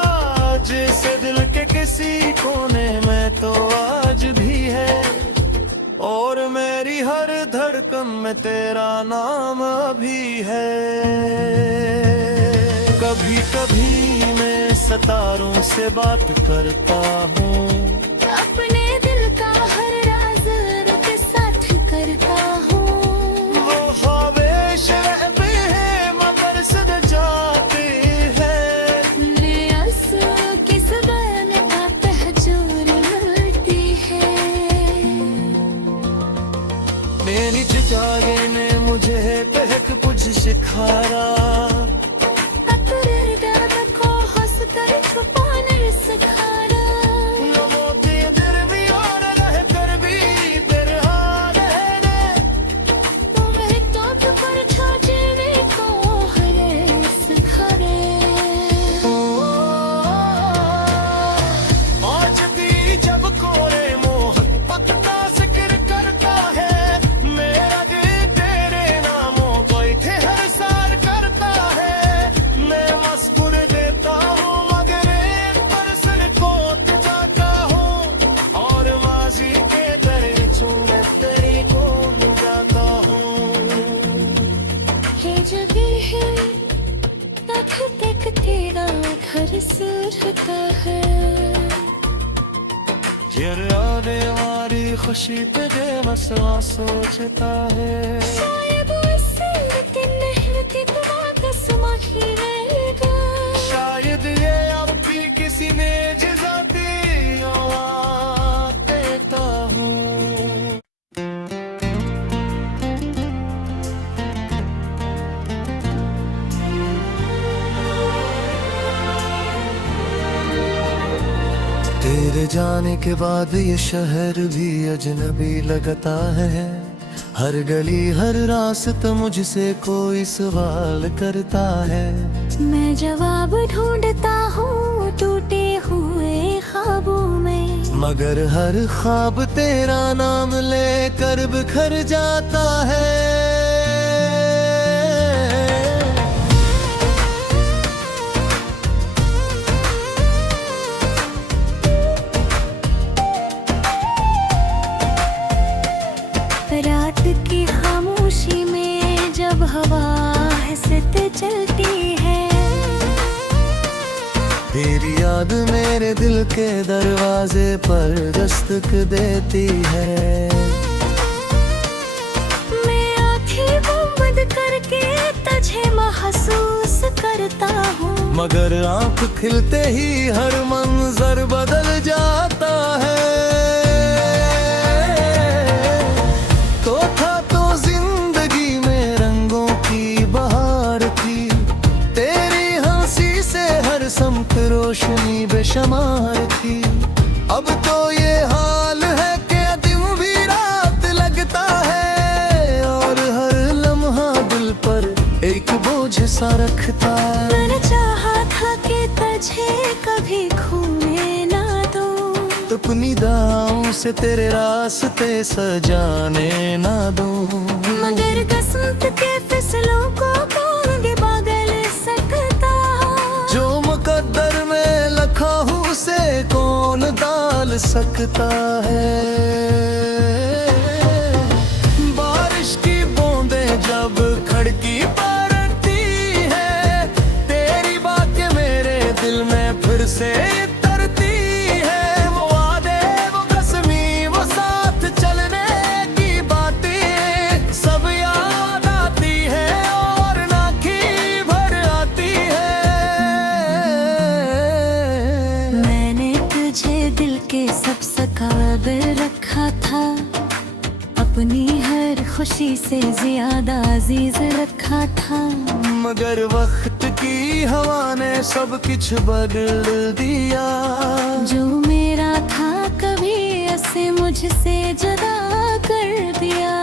जैसे दिल के किसी कोने में तो आज भी है, और मेरी हर धड़कन में तेरा नाम भी है। कभी कभी मैं सितारों से बात करता हूँ। अपने दिल का हर राज के साथ करता हूँ। वो ख्वाहिश रहते हैं मगर सद जाते हैं। मेरे आंसू की ज़ुबान का तहज्जुर मिलती है। मेरी चितागे ने मुझे बहक कुछ सिखाया। कतरे दर्द को हंस कर छुपाने सिखाया। लबों के दरमियान रह कर भी बेरहाल रहने। तुम्हें टोक पर छोड़ने को हरे सिखाए। आज भी जब कोरे मोहब्बत का जिक्र करता है, मेरा दिल तेरे नामों को इत्तेहार करता सुरता है आने वाली खुशी पे मसला सोचता है शायद उससे लेकिन नहीं कि तुम्हारा समा ही रहेगा शायद ये अब भी किसी ने जजाती देता हूँ तेरे जाने के बाद ये शहर भी अजनबी लगता है हर गली हर रास्ता मुझसे कोई सवाल करता है मैं जवाब ढूंढता हूँ टूटे हुए ख्वाबों में मगर हर ख्वाब तेरा नाम लेकर बिखर जाता है रात की खामोशी में जब हवा हंसते चलती है तेरी याद मेरे दिल के दरवाजे पर दस्तक देती है मैं आँखें बंद करके तुझे महसूस करता हूँ मगर आंख खिलते ही हर मंजर बदल जाता है तो था तो जिंदगी में रंगों की बहार थी तेरी हंसी से हर समत रोशनी बेशुमार थी अब तो ये हाल है कि दिन भी रात लगता है और हर लम्हा दिल पर एक बोझ सा रखता है मैंने चाहा था कि तुझे कभी खोने ना दूं अपनी दाओं से तेरे रास्ते सजाने ना दूं मगर किस्मत के फैसलों को कौन भी बदल सकता जो मुकद्दर में लिखा हूँ उसे कौन डाल सकता है बारिश की बूंदें जब खिड़की पर अड़ती है तेरी बातें मेरे दिल में फिर से तरती है वो वादे वो कसमी वो साथ चलने की बातें सब याद आती है और नाखी भर आती है मैंने तुझे दिल के सब काबिल रखा था अपनी हर खुशी से ज्यादा अजीज रखा था मगर वक्त की हवा ने सब कुछ बदल दिया जो मेरा था कभी ऐसे मुझसे जुदा कर दिया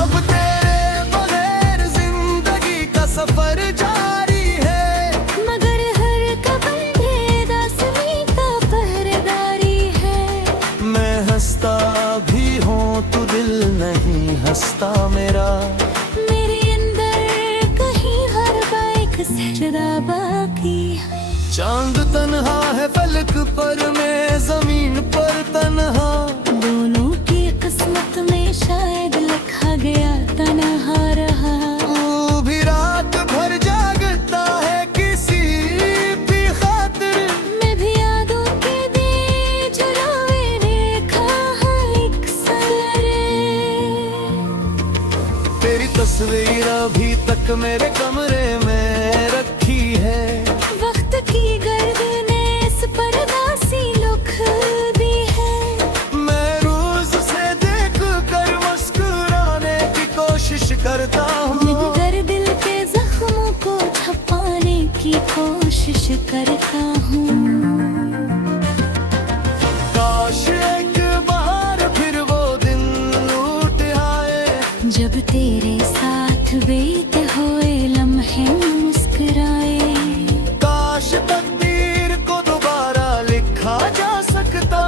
अब तेरे बगैर जिंदगी का सफर जारी है मगर हर कदम बेदासमी का पहरेदारी है मैं हंसता भी हूँ तू दिल नहीं हंसता मेरा मेरे अंदर कहीं हर बाइक से जुदा बाकी है चांद तन्हा है फलक पर मैं जमीन पर तन्हा दोनों की किस्मत में शायद लिखा गया तन्हा रहा तू भी रात भर जागता है किसी भी खातिर मैं भी यादों के दिए जलाए रेखा है एक सरे तेरी तस्वीर अभी तक मेरे कमरे में रखी है वक्त की गर्द ने इस पर्दा सी लुक दी है मैं रोज से देख कर मुस्कुराने की कोशिश करता हूँ मगर दिल के जख्मों को छुपाने की कोशिश करता हूँ काश एक बार फिर वो दिन लौट आए जब तेरे साथ बीते हुए लम्हे मुस्कुराए काश तकदीर को दोबारा लिखा जा सकता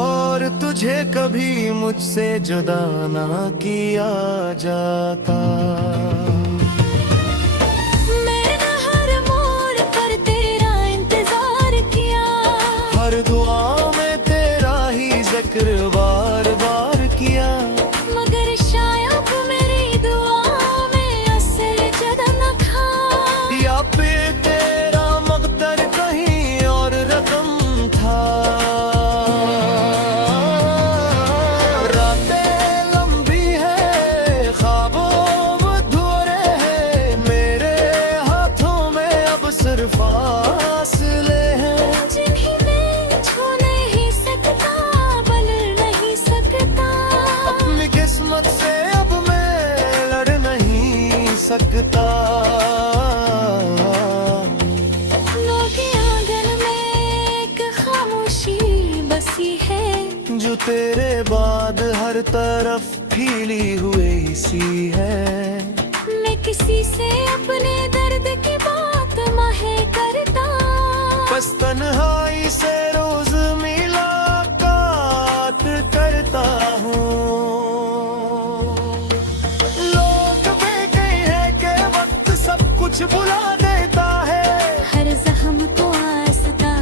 और तुझे कभी मुझसे जुदा ना किया जाता मैंने हर मोड़ पर तेरा इंतजार किया हर दुआ में तेरा ही जिक्र बार बार किया मगर शायद मेरी दुआ में असर जदा न खा या पे सकता। दिलों के आंगन में एक खामोशी बसी है, जो तेरे बाद हर तरफ फैली हुई सी है। मैं किसी से अपने दर्द की बात माहे करता, बस तन्हाई से रोज मुलाकात करता हूँ। लोग भी कहे हैं कि वक्त सब कुछ भुला देता है, हर जख्म को आस्ता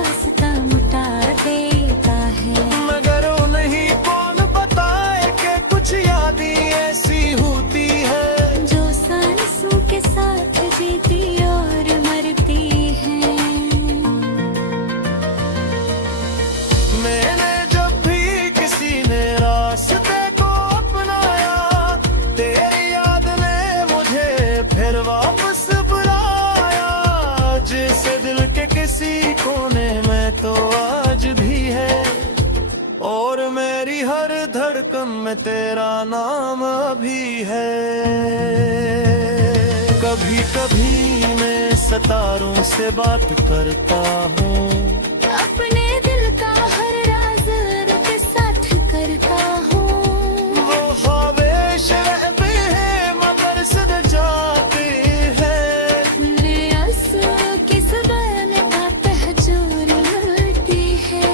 आस्ता मिटा देता है। मगर उन्हीं कौन बताए कि कुछ यादें ऐसी होती है जो सांसों के साथ जीती और मरती है। मैंने जब भी किसी ने रास्ते को अपनाया, तेरी याद ने मुझे फिर वापस बुलाया। जैसे दिल के किसी कोने में तो आज भी है, और मेरी हर धड़कन में तेरा नाम अभी है। कभी कभी मैं सितारों से बात करता हूँ, अपने दिल का हर राज रब के साथ करता हूँ। वो ख्वाहिश रहते हैं मगर सद जाते हैं। मेरे आंसू की ज़ुबान का तहज्जुर मिलती है।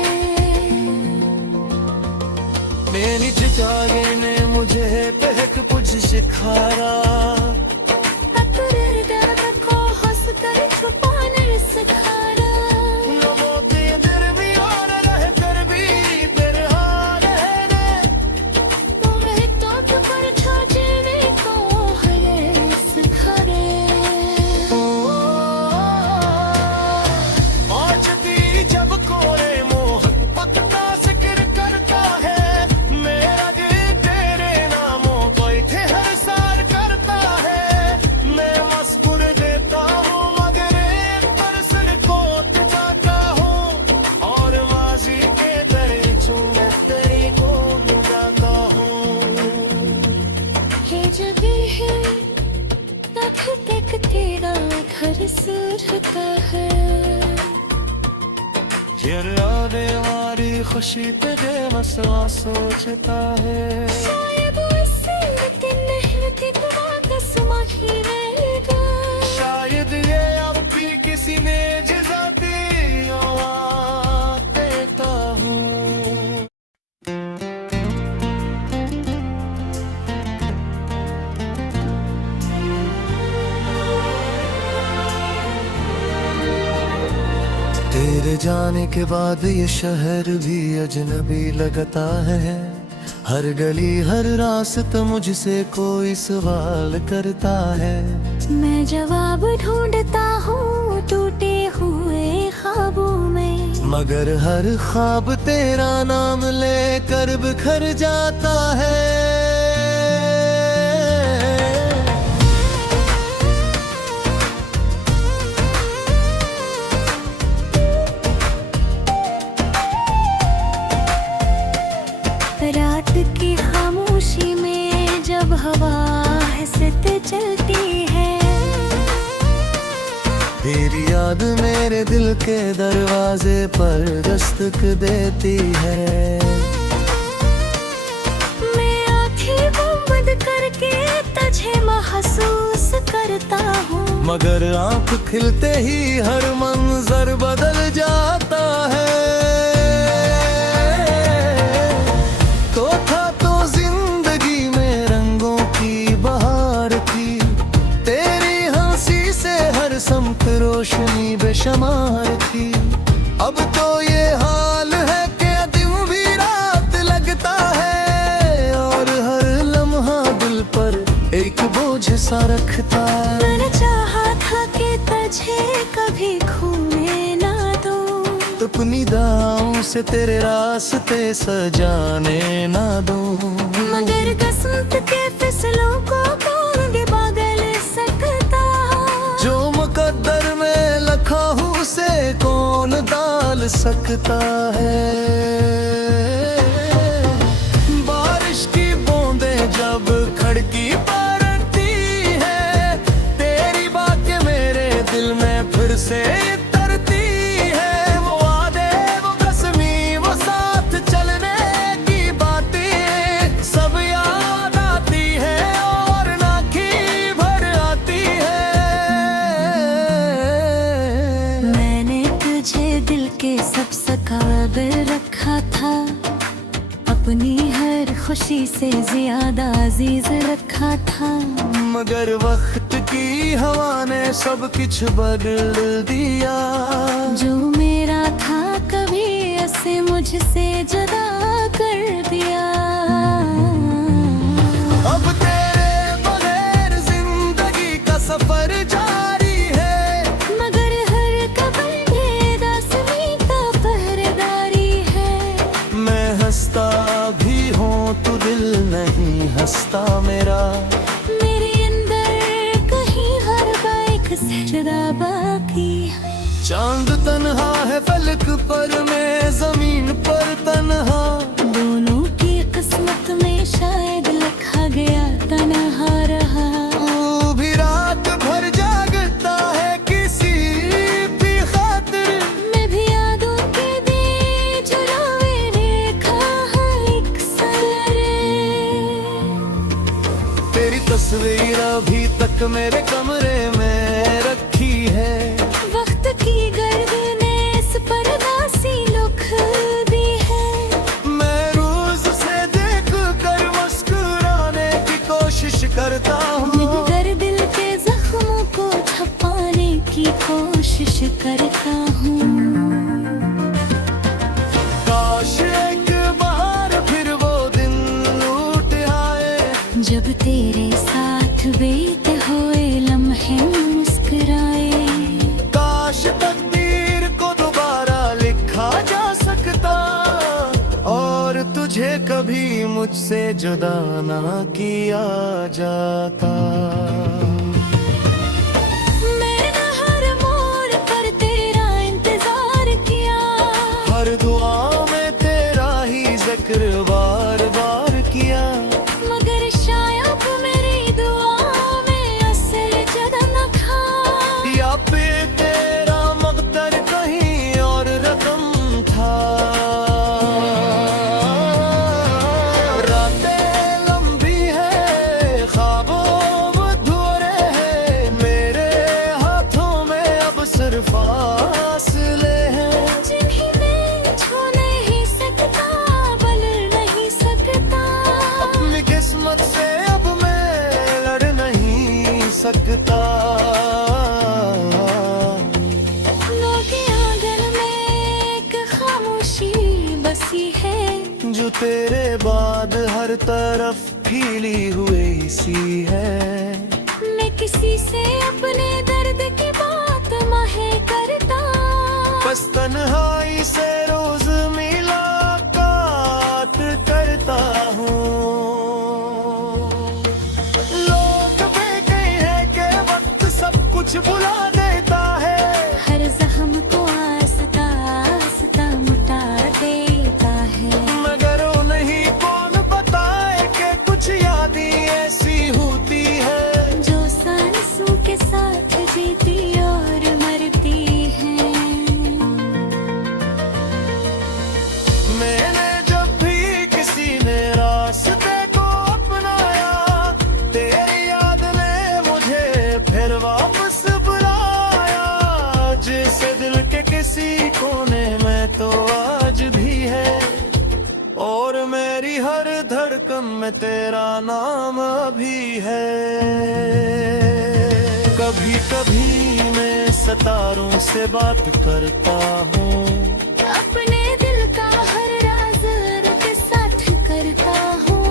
मेरी जिजागे ने मुझे बहक बुझ सिखाया, अपने दर्द को हंस कर छुपाने सिखाया। लबों के दरमियान रह कर भी बेरहाल रहने, तुम्हें तो पर छोड़ने को है सिखाए। पहुंचती जब कोरे मोहब्बत का जिक्र करता है, मेरा दिल तेरे नामों को इथे हर सार करता है। मैं मस्कुर देता हूँ मगर एक परसन को जाता हूँ, और माजी के दरीचों में तेरी को जाता हूँ। ये जब है तक तक तेरा घर सूरता है। यार आने वाली खुशी तेरे मसला सोचता है। शायद उससे दिन रहती दुआ का समा ही रहेगा। शायद ये अब भी किसी ने जज़ा दी आवाज़ देता हूँ। तेरे जाने के बाद ये शहर भी अजनबी लगता है। हर गली हर रास्ता मुझसे कोई सवाल करता है। मैं जवाब ढूंढता हूँ टूटे हुए ख्वाबों में, मगर हर ख्वाब तेरा नाम लेकर बिखर जाता है। रात की खामोशी में जब हवा हंसते चलती है, तेरी याद मेरे दिल के दरवाजे पर दस्तक देती है। मैं आँखें बंद करके तुझे महसूस करता हूँ, मगर आंख खिलते ही हर मंजर बदल जाता है। तो था तो जिंदगी में रंगों की बहार थी, तेरी हंसी से हर समत रोशनी बेशुमार थी। अब तो ये हाल है कि दिन भी रात लगता है, और हर लम्हा दिल पर एक बोझ सा रखता है। मैंने चाहा था कि तुझे कभी खोने ना दूं, अपनी दाओं से तेरे रास्ते सजाने ना दूं, मगर किस्मत के फिसलों को कौन भी बदल सकता। जो मुकद्दर में लिखा हूँ उसे कौन डाल सकता है। बारिश की बूंदें जब खिड़की पर पड़ती है, काबिल रखा था, अपनी हर खुशी से ज्यादा अजीज रखा था। मगर वक्त की हवा ने सब कुछ बदल दिया। जो मेरा था कभी ऐसे मुझसे जुदा कर दिया। अब तेरे बगैर जिंदगी का सफर जारी है, मगर हर कदम बेदासमी का पहरेदारी है। मैं हंसता भी हूँ तू दिल नहीं हंसता मेरा। मेरे अंदर कहीं हर बाइक से जुदा बाकी है। चांद तन्हा है फलक पर, मैं जमीन पर तन्हा। दोनों की किस्मत में शायद लिखा गया तन्हा रहा। तू भी रात भर जागता है किसी भी खातिर। मैं भी यादों के दिए चुराए रेखा है एक सरे। तेरी तस्वीर अभी तक मेरे कमरे में रखी है। वक्त की गर्द ने इस पर दासी लुक दी है। मैं रोज से देख कर मुस्कुराने की कोशिश करता हूँ। मगर दिल के जख्मों को छुपाने की कोशिश करता हूँ। काश एक बार फिर वो दिन लौट आए, जब तेरे साथ बीते हुए लम्हे मुस्कुराए। काश तकदीर को दोबारा लिखा जा सकता, और तुझे कभी मुझसे जुदा ना किया जाता। मैंने हर मोड़ पर तेरा इंतजार किया। हर दुआ में तेरा ही जिक्र बार बार किया। मगर शायद मेरी दुआ में असल जुदा न था। या पे तेरा मकदर कहीं और रकम था। रातें लंबी है, ख्वाबों अधूरे हैं, मेरे हाथों में अब सिर्फ फासले हैं। जिन्हें मैं छू नहीं सकता, बल नहीं सकता। अपनी किस्मत से अब मैं लड़ नहीं सकता। लोग के आंगन में एक खामोशी बसी है। जो तेरे बाद हर तरफ फीली हुई सी है। मैं किसी से अपने दर्द की बात माहे करता। बस तन्हाई से रोज मुलाकात करता हूँ। लोग भी कहे हैं कि वक्त सब कुछ भुला देता है। हर जख्म को आस्ता आस्ता मिटा देता है। मगर वो नहीं कौन बताए कि कुछ यादें ऐसी होती है, जो सांसों के साथ जीती और मरती है। मैंने जब भी किसी ने रास्ते को अपनाया, तेरी याद ने मुझे फिर वापस बुलाया। जिसे दिल के किसी कोने में तो आज भी है, और मेरी हर धड़कन में तेरा नाम अभी है। कभी कभी मैं सितारों से बात करता हूँ। अपने दिल का हर राज रब के साथ करता हूँ।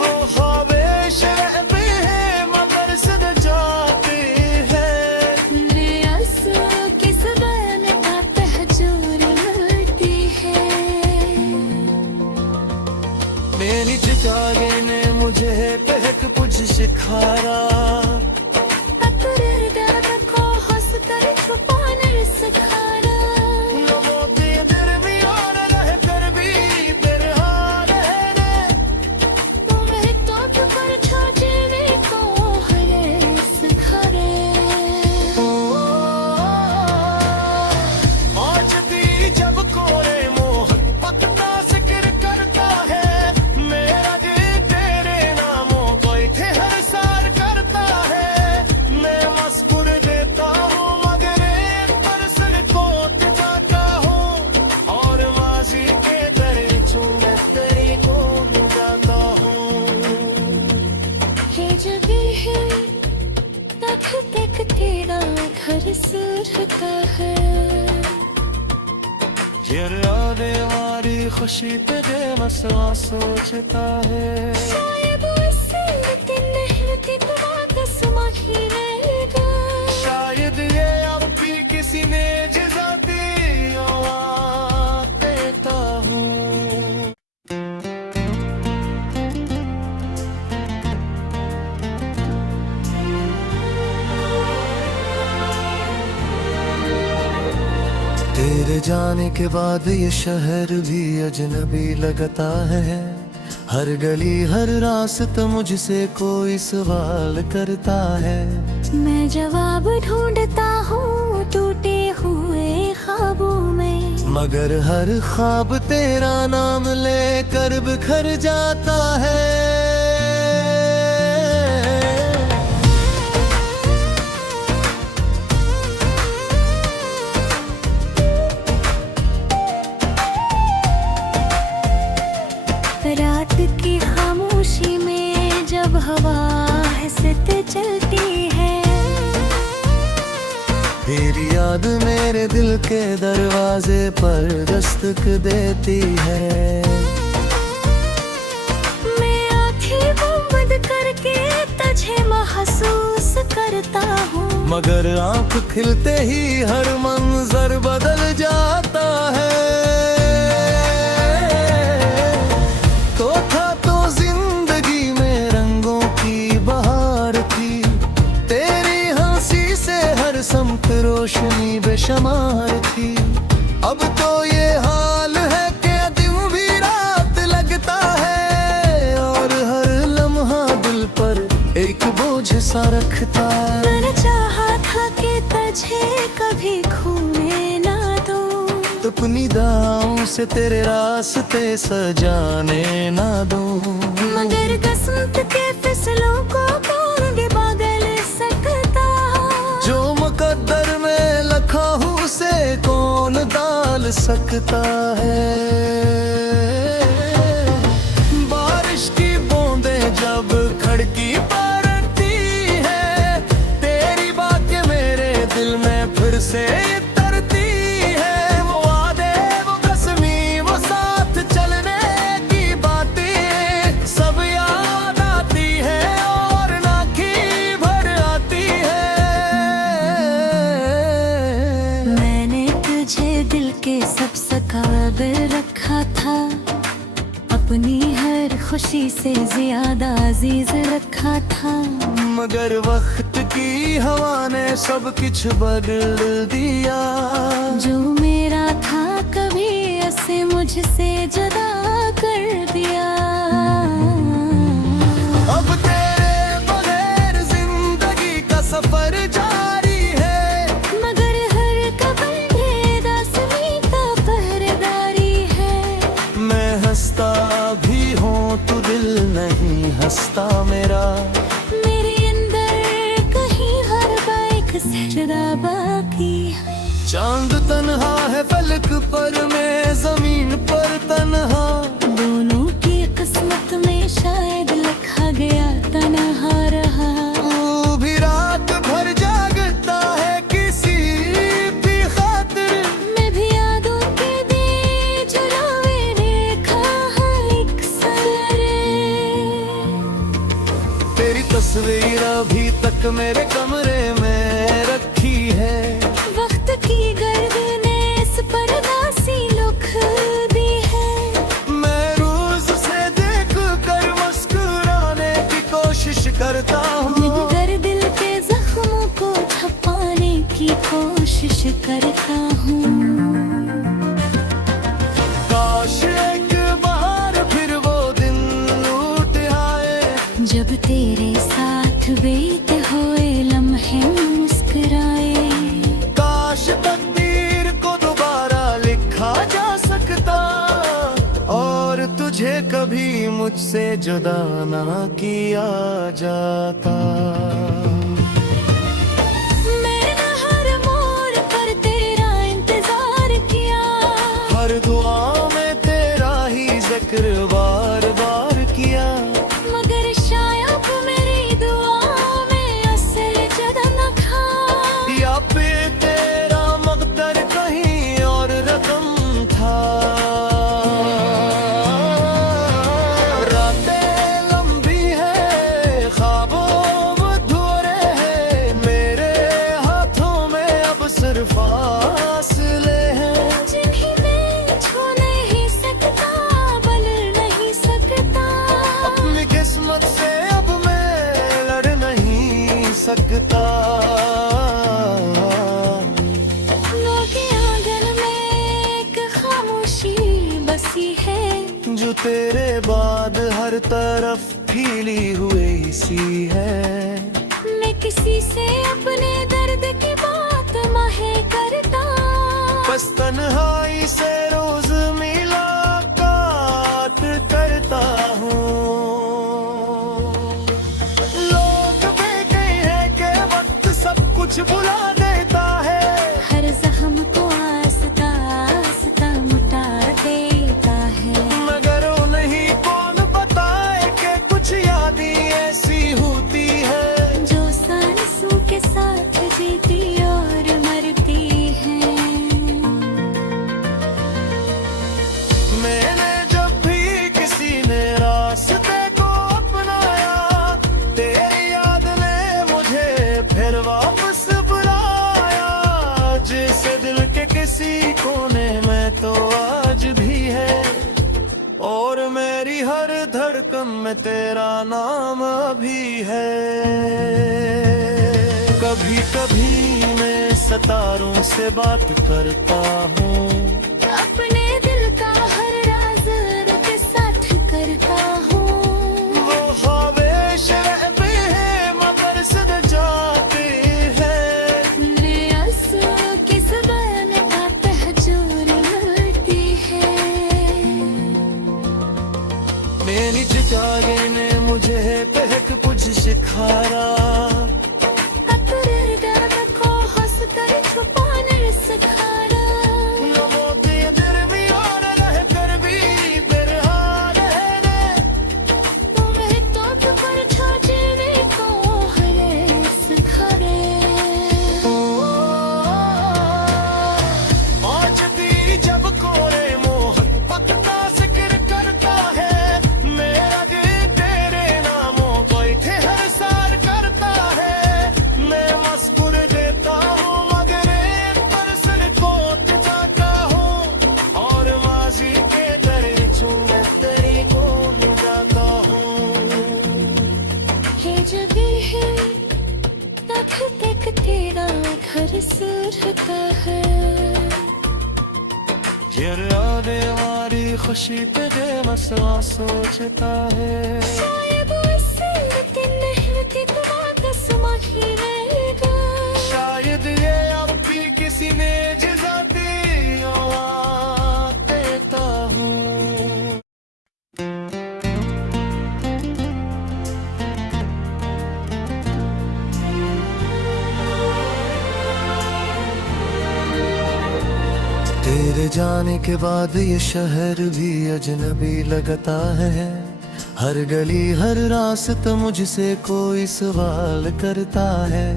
वो ख्वाबिश रहते हैं मगर सद जाते हैं। मेरे आंसू की ज़ुबान का तहज्जुर मिलती है। मेरी जिगागे ने मुझे बहक बुझ सिखाया। अपने दर्द को हंस कर छुपाना सिखाना। लबों के दरमियान रह कर भी दरहा रहने, तुम्हें तोड़ कर छोड़ने को हर सिखाए। आजती जब कोई मोहब्बत का जिक्र करता है, मेरा दिल तेरे नामों को हर सार करता सुरता है। आने वाली खुशी तेरे मसला सोचता है। शायद इससे लेकिन आसमां ही रहेगा। शायद ये अब भी किसी ने जज़ा दी आवाज़ देता हूँ। तेरे जाने के बाद ये शहर भी अजनबी लगता है। हर गली हर रास्ता मुझसे कोई सवाल करता है। मैं जवाब ढूंढता हूँ टूटे हुए ख्वाबों में, मगर हर ख्वाब तेरा नाम लेकर बिखर जाता है। रात की खामोशी में जब हवा हंसते चलती है, तेरी याद मेरे दिल के दरवाजे पर दस्तक देती है। मैं आँखें बंद करके तुझे महसूस करता हूँ, मगर आँख खिलते ही हर मंजर बदल जाता है। तो था तो जिंदगी में रंगों की बहार थी, तेरी हंसी से हर समत रोशनी बेशुमार थी। अब तो ये हाल है कि दिन भी रात लगता है, और हर लम्हा दिल पर एक बोझ सा रखता है। मैंने चाहा था कि तुझे कभी खोने ना दूं, अपनी दाहों से तेरे रास्ते सजाने ना दूं, मगर किस्मत के फिसलों को कौन भी बदल सकता। जो मुकद्दर में लिखा हूँ उसे कौन डाल सकता है। बारिश की बूंदें जब खिड़की पर अड़ती है, तेरी बातें मेरे दिल में फिर से तरती है। वो वादे वो कसमी वो साथ चलने की बातें सब याद आती है और नाखी भर आती है। मैंने तुझे दिल के सब काबिल रखा था, अपनी हर खुशी से ज्यादा अजीज रखा था, मगर वक्त की हवा ने सब कुछ बदल दिया। जो मेरा था कभी ऐसे मुझसे जुदा कर दिया। अब तेरे बगैर जिंदगी का सफर जारी है, मगर हर कदम बेदासनी का पहरेदारी है। मैं हंसता भी हूँ तू दिल नहीं हंसता मेरा। मेरे अंदर कहीं हर बाइक सजदा बाकी है। चांद तन्हा है फलक पर, मैं जमीन पर तन्हा। दोनों की किस्मत में शायद लिखा गया तन्हा रहा। तू भी रात भर जागता है किसी भी खातिर, मैं भी यादों के दिए जलावे रेखा हर एक सरे। तेरी तस्वीर अभी तक मेरे कमरे में रखी है। वक्त की गर्द ने इस पर दासी लुक दी है। मैं रोज से देख कर मुस्कुराने की कोशिश करता हूँ, मगर दिल के जख्मों को छुपाने की कोशिश करता हूँ। काश एक बार फिर वो दिन लौट आए, जब तेरे साथ बीते हुए लम्हे मुस्कुराए। काश तकदीर को दोबारा लिखा जा सकता, और तुझे कभी मुझसे जुदा ना किया जाता। मैंने हर मोड़ पर तेरा इंतजार किया, हर दुआ में तेरा ही जिक्र बार बार किया, मगर शायद मेरी दुआ में असल जदा न खा। या फिर सकता। अपनों के आंगन में एक खामोशी बसी है, जो तेरे बाद हर तरफ फैली हुई सी है। मैं किसी से अपने दर्द की बात माहे करता, बस तन्हाई से रोज मुलाकात करता हूँ। लोग भी कहते हैं कि वक्त सब कुछ भुला देता है, हर जख्म को आस्ता आस्ता मिटा देता है। मगर उन्हीं कौन बताए कि कुछ यादें ऐसी होती है जो सांसों के साथ जीती और मरती है। मैंने जब भी किसी ने रास्ते को अपनाया, तेरी याद ने मुझे फिर वापस बुलाया। जैसे दिल के किसी कोने में तो आज भी है, और मेरी हर धड़कन में तेरा नाम भी है। कभी कभी मैं सितारों से बात करता हूँ, अपने दिल का हर राज के साथ करता हूँ। वो ख्वाहिश रहते हैं मगर सद जाते हैं। मेरे आंसू की जुबान का तहजूर मिलती है। मेरी जिंदगी ने मुझे तहक कुछ सिखाया, अपने दर्द को हंसकर छुपाने सिखाया। लबों के दरमियान रहकर भी बेरहाल है रे। तुम्हें तो पर छोड़ने को है सिखाए। आज भी जब कोई मोहब्बत का जिक्र करता है, मेरा दिल तेरे नामों को हर सार करता है। मैं मस्कुर देता हूँ मगर एक पर सिर कोट जाता हूँ, और माजी के दरिचों में तेरी को जाता हूँ। ये जगह है तक तक तेरा घर सुरता है। आने वाली खुशी पे मसला सोचता है। शायद उससे लेकिन नहीं थी तुम्हारा समाही रहेगा। शायद ये अब भी किसी ने जज़ा दी और देता हूँ। तेरे जाने के बाद ये शहर भी अजनबी लगता है। हर गली हर रास्ता मुझसे कोई सवाल करता है।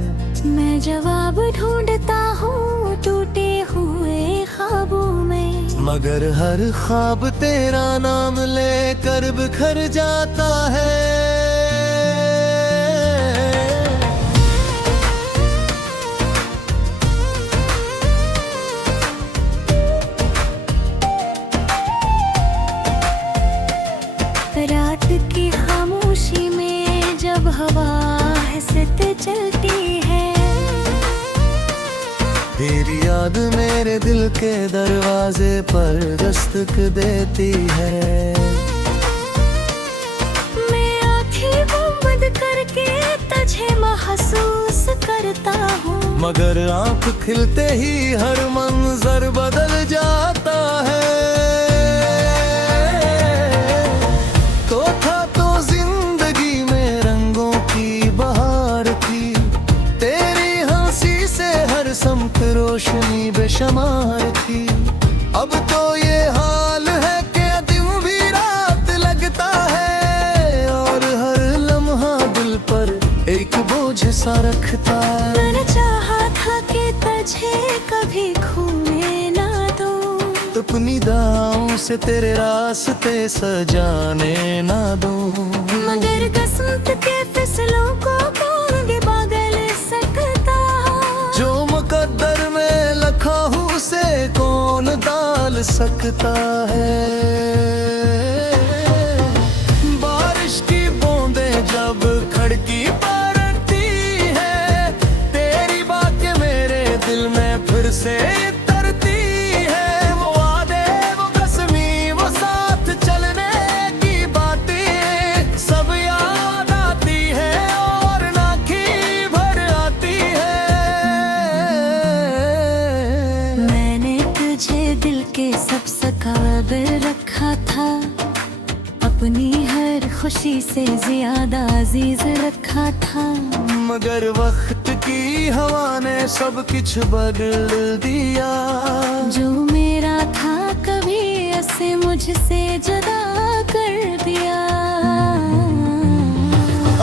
मैं जवाब ढूंढता हूँ टूटे हुए ख्वाबों में, मगर हर ख्वाब तेरा नाम लेकर बिखर जाता है। रात की खामोशी में जब हवा हंसत चलती है, तेरी याद मेरे दिल के दरवाजे पर दस्तक देती है। मैं आंखें बंद करके तुझे महसूस करता हूँ, मगर आंख खिलते ही हर मंजर बदल जाता है। तो था तो जिंदगी में रंगों की बहार थी, तेरी हंसी से हर समत रोशनी बेशुमार थी। अब तो ये हाल है कि दिन भी रात लगता है, और हर लम्हा दिल पर एक बोझ सा रखता है। मैंने चाहा था कि तुझे कभी खोने ना दूं, अपनी दाओं से तेरे रास्ते सजाने ना दूं, मगर किस्मत के फिसलों को कौन भी बदल सकता। जो मुकद्दर में लिखा हूँ उसे कौन डाल सकता है। बारिश की बूंदें जब खिड़की पर पड़ती है, खुशी से ज्यादा अजीज रखा था। मगर वक्त की हवा ने सब कुछ बदल दिया। जो मेरा था कभी ऐसे मुझसे जुदा कर दिया।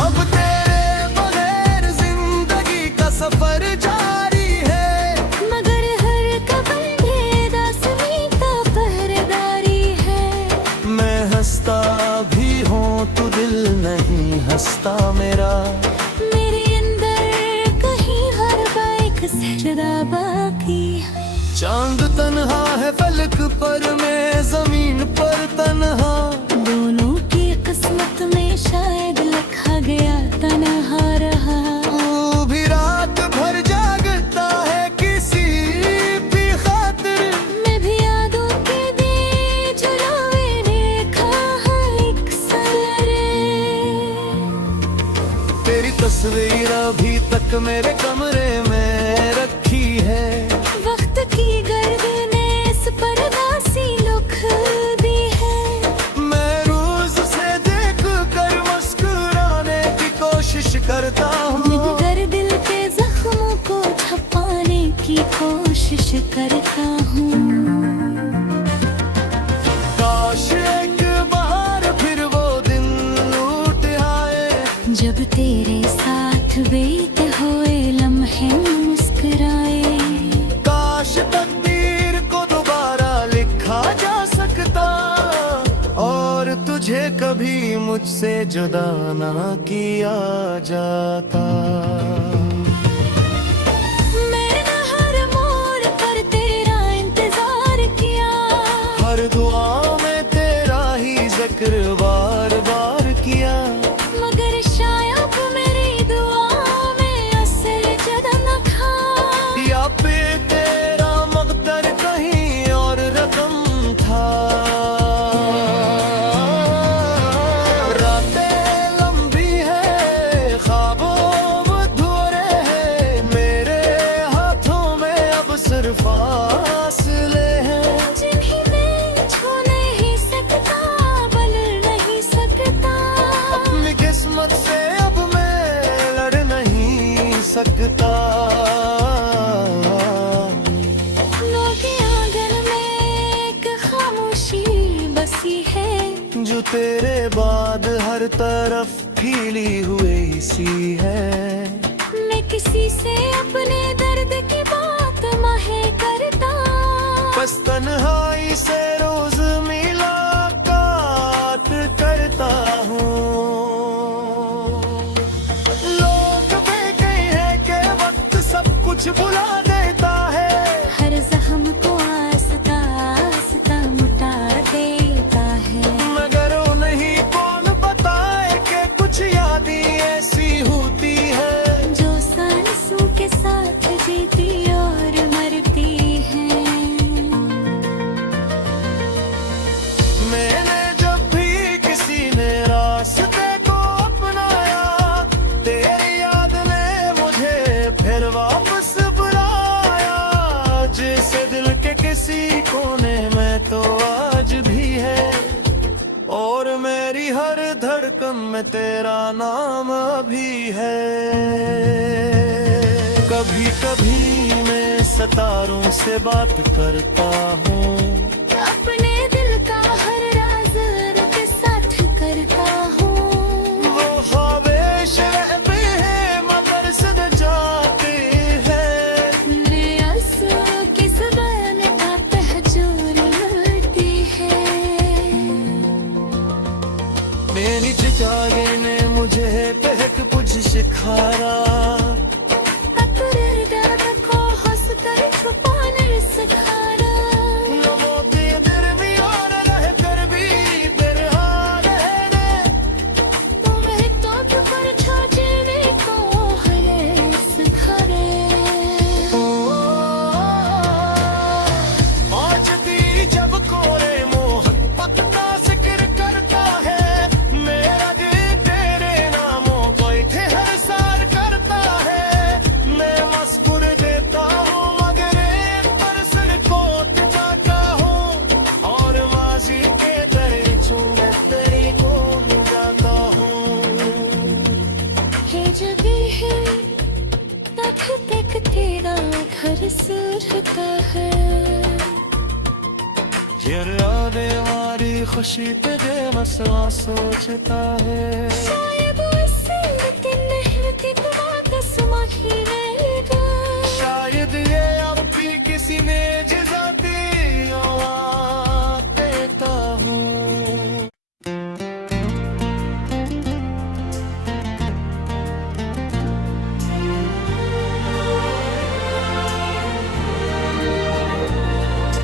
अब तेरे बगैर जिंदगी का सफर जारी है। मगर हर कदम बेदासनी का पहरेदारी है। मैं हंसता भी हूँ तू दिल नहीं हंसता मेरा। मेरे अंदर कहीं हर बाइक से जुदा बाकी है। चांद तन्हा है फलक पर, मैं जमीन पर तन्हा। दोनों की किस्मत में शायद लिखा गया तन्हा रहा। तू भी रात भर जागता है किसी भी खातिर। मैं भी यादों के दिए जलावे रेखा है एक सरे। तेरी तस्वीर अभी तक मेरे कमरे में रखी है। वक्त की गर्द ने इस पर दासी लुक दी है। मैं रोज से देख कर मुस्कुराने की कोशिश करता हूँ। कर दिल के जख्मों को छुपाने की कोशिश करता हूँ। काश एक बार फिर वो दिन लौट आए। जब तेरे साथ बीते हुए लम्हे मुस्कुराए। काश तकदीर को दोबारा लिखा जा सकता और तुझे कभी मुझसे जुदा ना किया जाता। मैंने हर मोड़ पर तेरा इंतजार किया। हर दुआ में तेरा ही जिक्र बार बार किया। मगर शायद मेरी दुआ में असर जदा न था। या पे तेरा मकदर कहीं और रकम था। रातें लंबी है, ख्वाबों अधूरे हैं। मेरे हाथों में अब सिर्फ फासले हैं। जिन्हें मैं छू नहीं सकता, बदल नहीं सकता। अपनी किस्मत से अब मैं लड़ नहीं सकता। लोग आंगन में एक खामोशी बसी है। जो तेरे बाद हर तरफ फैली हुई सी है। मैं किसी से अपने दर्द की बात माहे करता। बस तन्हाई से रोज मुलाकात करता हूँ। लोग भी कहे हैं कि वक्त सब कुछ भुला देता है। हर जख्म को आस्ता आस्ता मिटा देता है। मगर वो नहीं कौन बताए कि कुछ यादें ऐसी होती है। जो सांसों के साथ जीती और मरती है। मैंने जब भी किसी ने रास्ते को अपनाया, तेरी याद ने मुझे फिर वापस बुलाया। जैसे दिल के किसी कोने में तो आज भी है। और मेरी हर धड़कन में तेरा नाम भी है। कभी कभी मैं सितारों से बात करता हूँ। अपने दिल का हर राज के साथ करता हूँ। वो ख्वाहिश रहते हैं मगर सद जाते हैं। मेरे आंसू की जुबान का तहजूर मिलती है। मेरी जिजागे ने मुझे बहक बुझ सिखाया। अपने दर्द को हंस कर छुपाने सिखाया। लबों के दरमियान रह कर भी बेरहान रहने। तुम्हें तो पर छोड़ने को है सिखाए। आज भी जब कोरे मोहब्बत का जिक्र करता है, मेरा दिल तेरे नामों को इत्तेहार करता तेरा घर सुरता है। आवे वारी खुशी तेरे मसला सोचता है। शायद वसीलती मेहनती तुम्हारा समाही रहेगा। शायद ये अब भी किसी ने जजाती देता हूँ।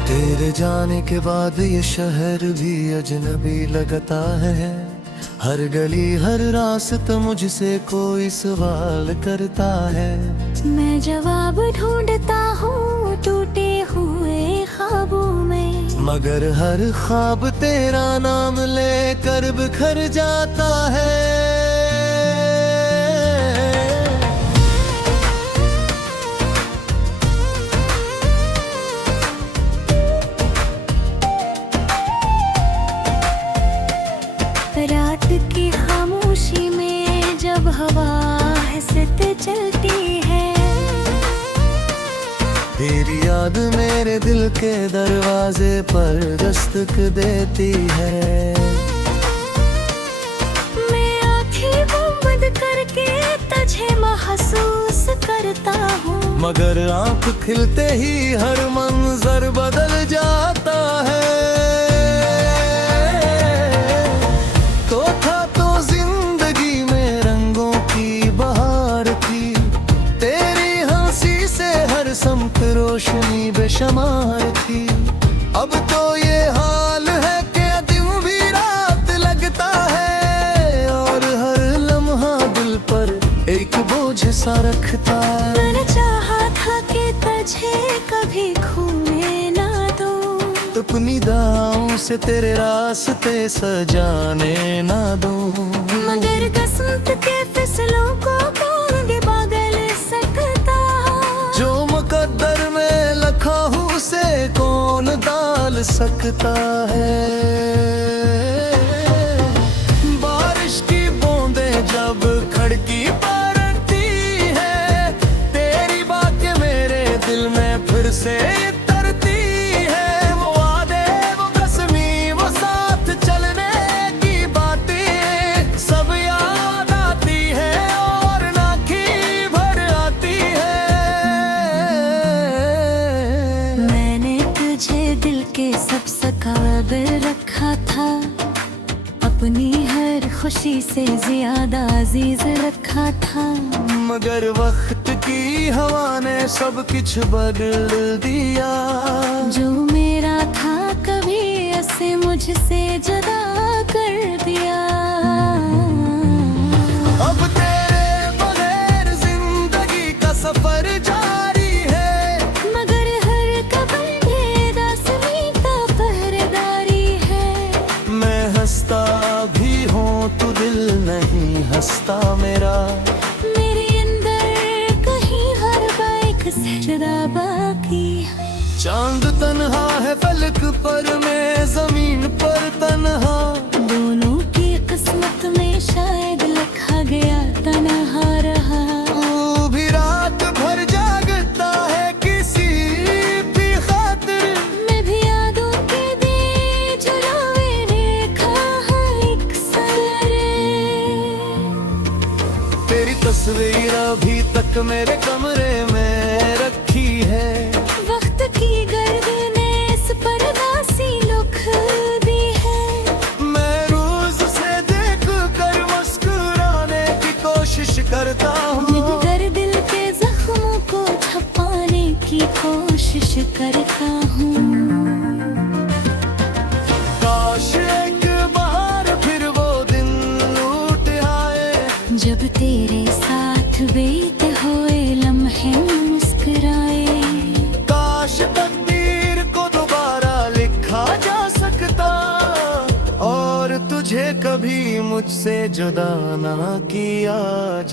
तेरे जाने के बाद ये शहर भी अजनबी लगता है। हर गली हर रास्ता मुझसे कोई सवाल करता है। मैं जवाब ढूंढता हूँ टूटे हुए ख्वाबों में, मगर हर ख्वाब तेरा नाम लेकर बिखर जाता है। रात की खामोशी में जब हवा हंसत चलती है, तेरी याद मेरे दिल के दरवाजे पर दस्तक देती है। मैं आँखें बंद करके तुझे महसूस करता हूँ, मगर आंख खिलते ही हर मंजर बदल जाता है। तो था तो जिंदगी में रंगों की बहार थी, तेरी हंसी से हर समत रोशनी बेशुमार थी। अब तो ये हाल है कि दिन भी रात लगता है, और हर लम्हा दिल पर एक बोझ सा रखता है। मैंने चाहा था कि तुझे कभी खोने ना दूं, अपनी दाओं से तेरे रास्ते सजाने ना दूं, मगर किस्मत के फैसलों को कौन भी बदल सकता। जो मुकद्दर में लिखा हूँ उसे कौन डाल सकता है। बारिश की बूंदें जब खिड़की पर अड़ती है, तेरी बातें मेरे दिल में फिर से तरती है। वो वादे वो कसमी वो साथ चलने की बातें सब याद आती है और नाखी भर आती है। मैंने तुझे दिल के सबसे काबिल रखा था, अपनी हर खुशी से ज्यादा अजीज रखा था, मगर वक्त की हवा ने सब कुछ बदल दिया। जो मेरा था कभी ऐसे मुझसे जुदा कर दिया। अब तेरे बगैर जिंदगी का सफर जारी है, मगर हर कदम बेदासनी का पहरेदारी है। मैं हंसता भी हूँ तू दिल नहीं हंसता मेरा। मेरे अंदर कहीं हर बाइक से जुदा बाकी है। चांद तन्हा है फलक पर, मैं जमीन पर तन्हा। दोनों की किस्मत में शायद लिखा गया तन्हा रहा। तू भी रात भर जागता है किसी भी खातिर, मैं भी यादों के दिए जुलावे रेखा है एक सरे। तेरी तस्वीर अभी तक मेरे कमरे में रखी है। वक्त की गर्द ने इस पर दासी लुक दी है। मैं रोज से देख कर मुस्कुराने की कोशिश करता हूँ, मगर दिल के जख्मों को छुपाने की कोशिश करता हूँ। काश एक बार फिर वो दिन लौट आए, जब तेरे साथ बीते हुए लम्हे मुस्कुराए। काश तकदीर को दोबारा लिखा जा सकता, और तुझे कभी मुझसे जुदा ना किया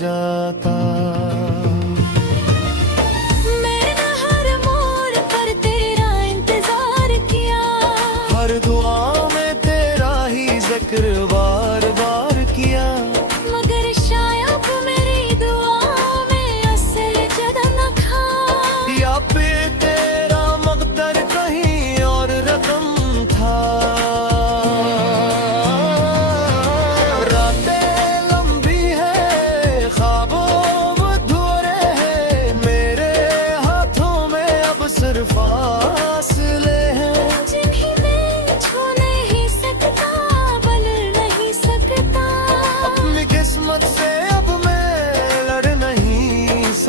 जाता। मैंने हर मोड़ पर तेरा इंतजार किया, हर दुआ में तेरा ही जिक्र बार बार किया, मगर शायद मेरी दुआ में असल जगह न था।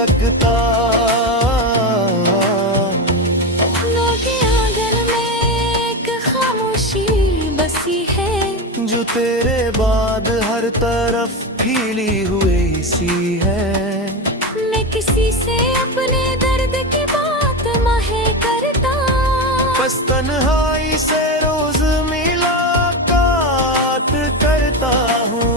सकता। के आंगन में एक खामोशी बसी है, जो तेरे बाद हर तरफ फैली हुई सी है। मैं किसी से अपने दर्द की बात नहीं करता, बस तन्हाई से रोज मुलाकात करता हूँ।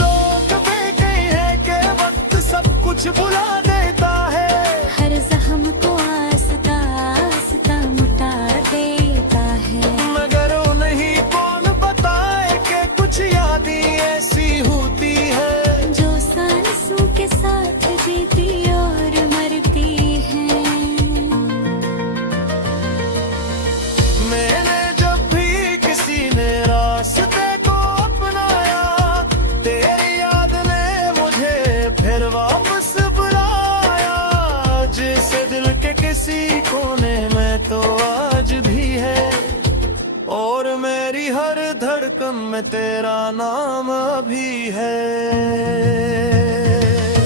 लोग भी कहे हैं कि वक्त सब कुछ भुला देता है, हर जख्म को आस्ता आस्ता मिटा देता है। मगर वो नहीं कौन बताए कि कुछ यादें ऐसी होती है जो सांसों के साथ जीती और मरती है। मैंने जब भी किसी ने रास्ते को अपनाया, तेरी याद ने मुझे फिर वापस बुलाया। जैसे दिल के किसी कोने में तो आज भी है, और मेरी हर धड़कन में तेरा नाम भी है।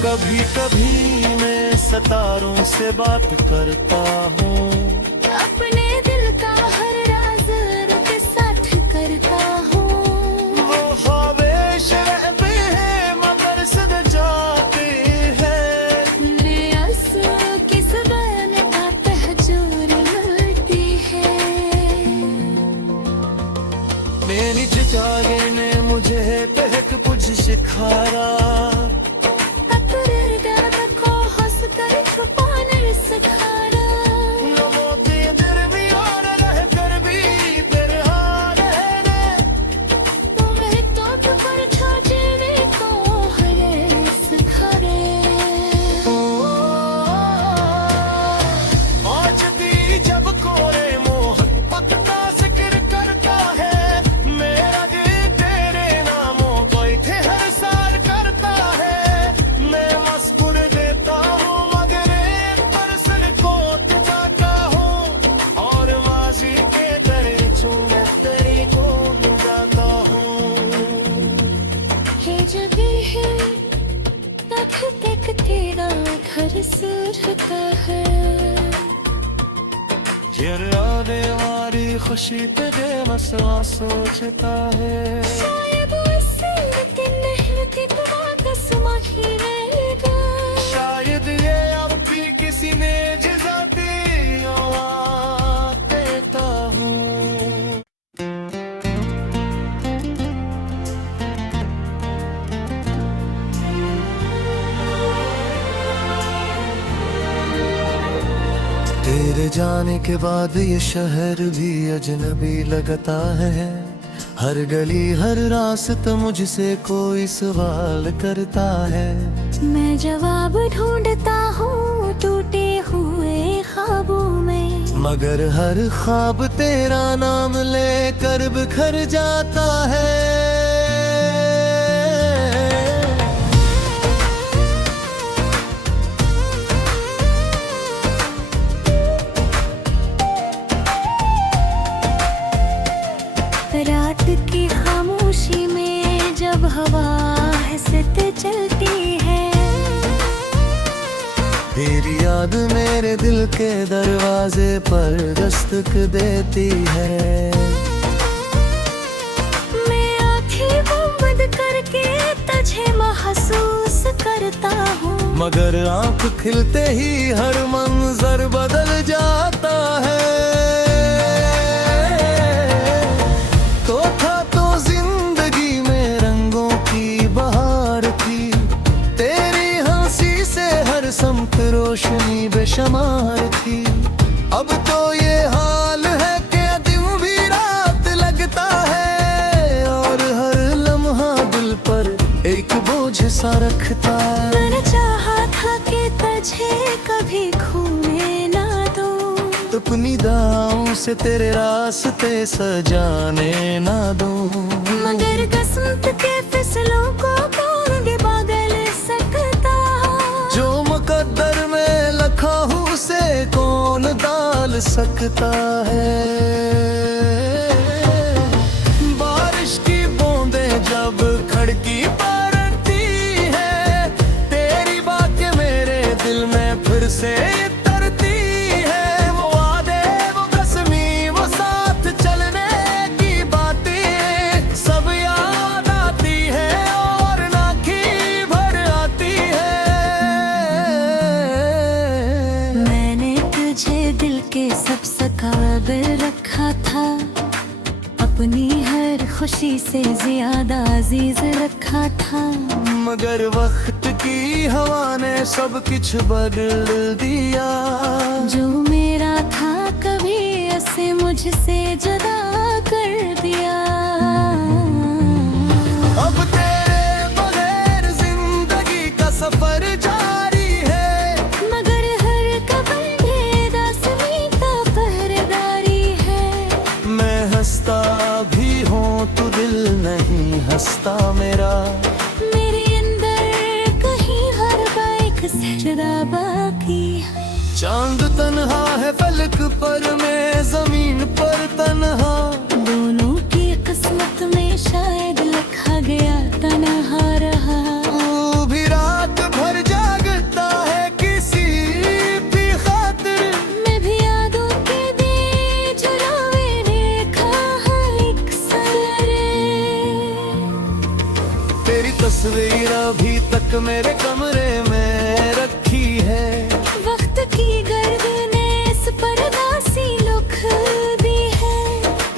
कभी कभी मैं सितारों से बात करता हूँ, अपने दिल का हर राज के साथ करता हूँ। वो ख्वाहिश रहते हैं मगर सद जाते हैं। मेरे आंसू की ज़ुबान का तहज्जुर मिलती है। मेरी चितागे ने मुझे बहक बुझ सिखाया, अपने दर्द को हंस कर छुपाने सिखाया। लबों के दरमियान रहकर भी बेरहान रहने, तुम्हें तो पर छोड़ने को हरे सिखाए। पहुंचती जब कोरे मोहब्बत का जिक्र करता है, मेरा दिल तेरे नामों को इथे हर साल करता है। मैं मस्कुर देता हूँ मगर एक परसल खोट जाता हूँ, और माजी के दरिचों में तेरी को जाता हूँ। ये जगह है तक तक तेरा घर सुरता है। यादें हमारी खुशी पे बेमसवा सोचता है। शायद इससे लेकिन नहीं थी तुम्हारा समा ही रहेगा। शायद ये अब भी किसी ने जजाती देता हूँ। तेरे जाने के बाद ये शहर भी अजनबी लगता है। हर गली हर रास्ता मुझसे कोई सवाल करता है। मैं जवाब ढूंढता हूँ टूटे हुए ख्वाबों में, मगर हर ख्वाब तेरा नाम लेकर बिखर जाता है। रात की खामोशी में जब हवा हंसते चलती है, तेरी याद मेरे दिल के दरवाजे पर दस्तक देती है। मैं आँखें बंद करके तुझे महसूस करता हूँ, मगर आंख खिलते ही हर मंजर बदल जाता है। तो था तो जिंदगी में रंगों की बहार थी, तेरी हंसी से हर समत रोशनी बेशुमार थी। अब तो ये हाल है कि दिन भी रात लगता है, और हर लम्हा दिल पर एक बोझ सा रखता है। मैंने चाहा था कि तुझे कभी खोने ना दूं, अपनी दाओं से तेरे रास्ते सजाने ना दूं, मगर किस्मत के फिसलों को कौन भी बदल सकता। जो मुकद्दर में लिखा हूँ उसे कौन डाल सकता है। बारिश की बूंदें जब खिड़की पर पड़ती है, काबिल रखा था, अपनी हर खुशी से ज्यादा अजीज रखा था। मगर वक्त की हवा ने सब कुछ बदल दिया। जो मेरा था कभी ऐसे मुझसे जुदा कर दिया। अब तेरे बगैर जिंदगी का सफर जारी है, मगर हर कदम बेदासमी का पहरेदारी है। मैं हंसता भी हूँ तू दिल नहीं हंसता मेरा। मेरे अंदर कहीं हर बाइक से जुदा बाकी है। चांद तन्हा है फलक पर, मैं जमीन पर तन्हा। दोनों की किस्मत में शायद लिखा गया तन्हा रहा। तू भी रात भर जागता है किसी भी खातिर। मैं भी यादों के दिए जलाए रेखा हर एक सरे। तेरी तस्वीर अभी तक मेरे कमरे में रखी है। वक्त की गर्द ने इस पर्दा सी लुक दी है।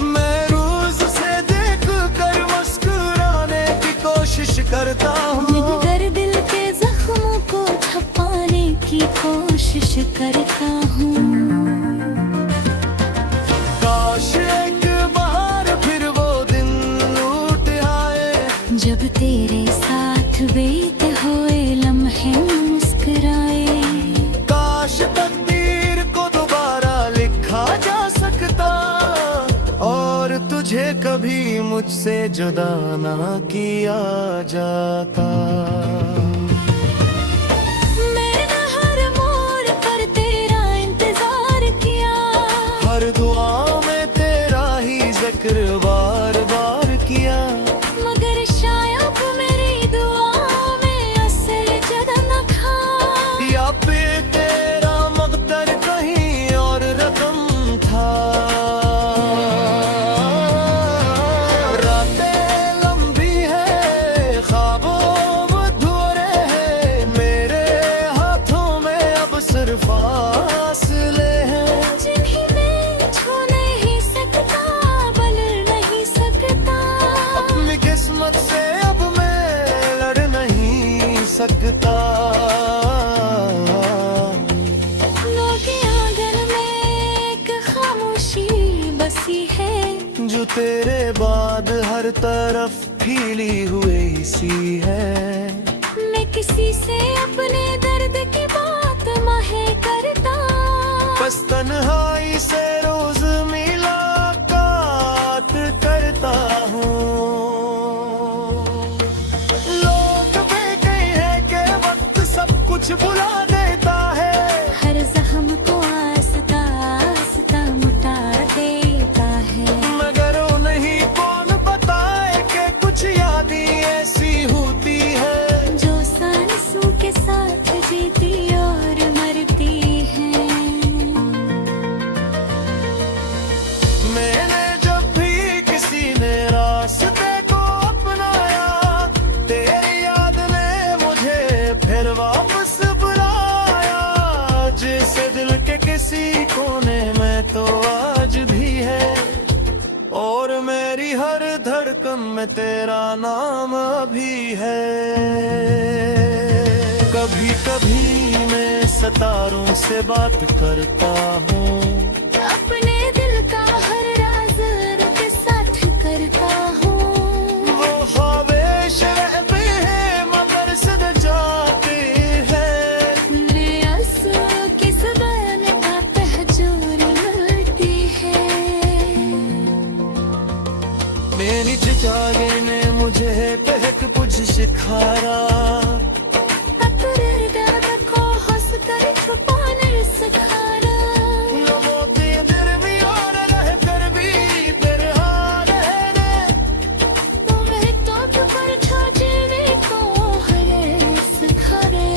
मैं रोज से देख कर मुस्कुराने की कोशिश करता हूँ। मगर दिल के जख्मों को छुपाने की कोशिश करता हूँ। काश एक बार फिर वो दिन लौट आए, जब तेरे साथ बीते हुए लम्हे मुस्कुराए। काश तकदीर को दोबारा लिखा जा सकता, और तुझे कभी मुझसे जुदा ना किया जाता। मैंने हर मोड़ पर तेरा इंतजार किया। हर दुआ में तेरा ही जिक्र बार बार किया। मगर शायद मेरी दुआ में असल जुदा न था। या पे तेरा मकदर कहीं और रकम था। रातें लंबी है, ख्वाबों अधूरे हैं, मेरे हाथों में अब सिर्फ फासले हैं। जिन्हें मैं छू नहीं सकता, बल नहीं सकता। अपनी किस्मत से अब मैं लड़ नहीं सकता। लोग के आंगन में एक खामोशी बसी है। जो तेरे बाद हर तरफ फीली हुई सी है। मैं किसी से अपने दर्द की बात माहे करता। बस तन्हाई से रोज मुलाकात करता हूँ। लोग भी कहे हैं कि वक्त सब कुछ भुला देता है। हर जख्म को आस्ता आस्ता मुटा देता है। मगर उन्हीं कौन बताए कि कुछ यादें ऐसी होती है, जो सांसों के साथ जीती और मरती है। मैंने जब भी किसी ने रास्ते को अपनाया, तेरी याद ने मुझे फिर वापस बुलाया। जैसे दिल के किसी कोने में तो आज भी है, और मेरी हर धड़कन में तेरा नाम अभी है। कभी कभी मैं सितारों से बात करता हूँ। अपने दिल का हर राज रब के साथ करता हूँ। वो ख्वाहिश रहते हैं मगर सद जाते हैं। मेरे आंसू की ज़ुबान का तहज्जुर मिलती है। मेरी जागे ने मुझे तहक बुझ सिखाया। अपने दर्द को हंस कर छुपाने सिखाया। न मोती दरमियान रह कर भी तेरे हाल है। तुम्हें तो पर छोड़ने को है सिखाए।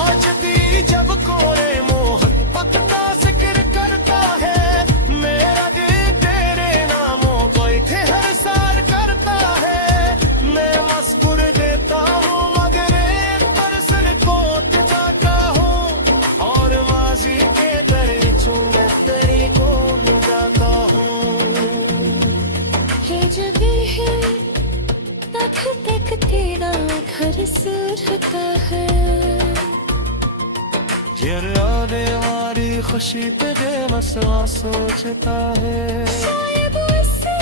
आज भी जब कोई मोहब्बत का जिक्र करता है, मेरा दिल तेरे नामों को हर सार करता एक तेरा घर सूझता है। आने वाली खुशी पे बेमसवा सोचता है। शायद इससे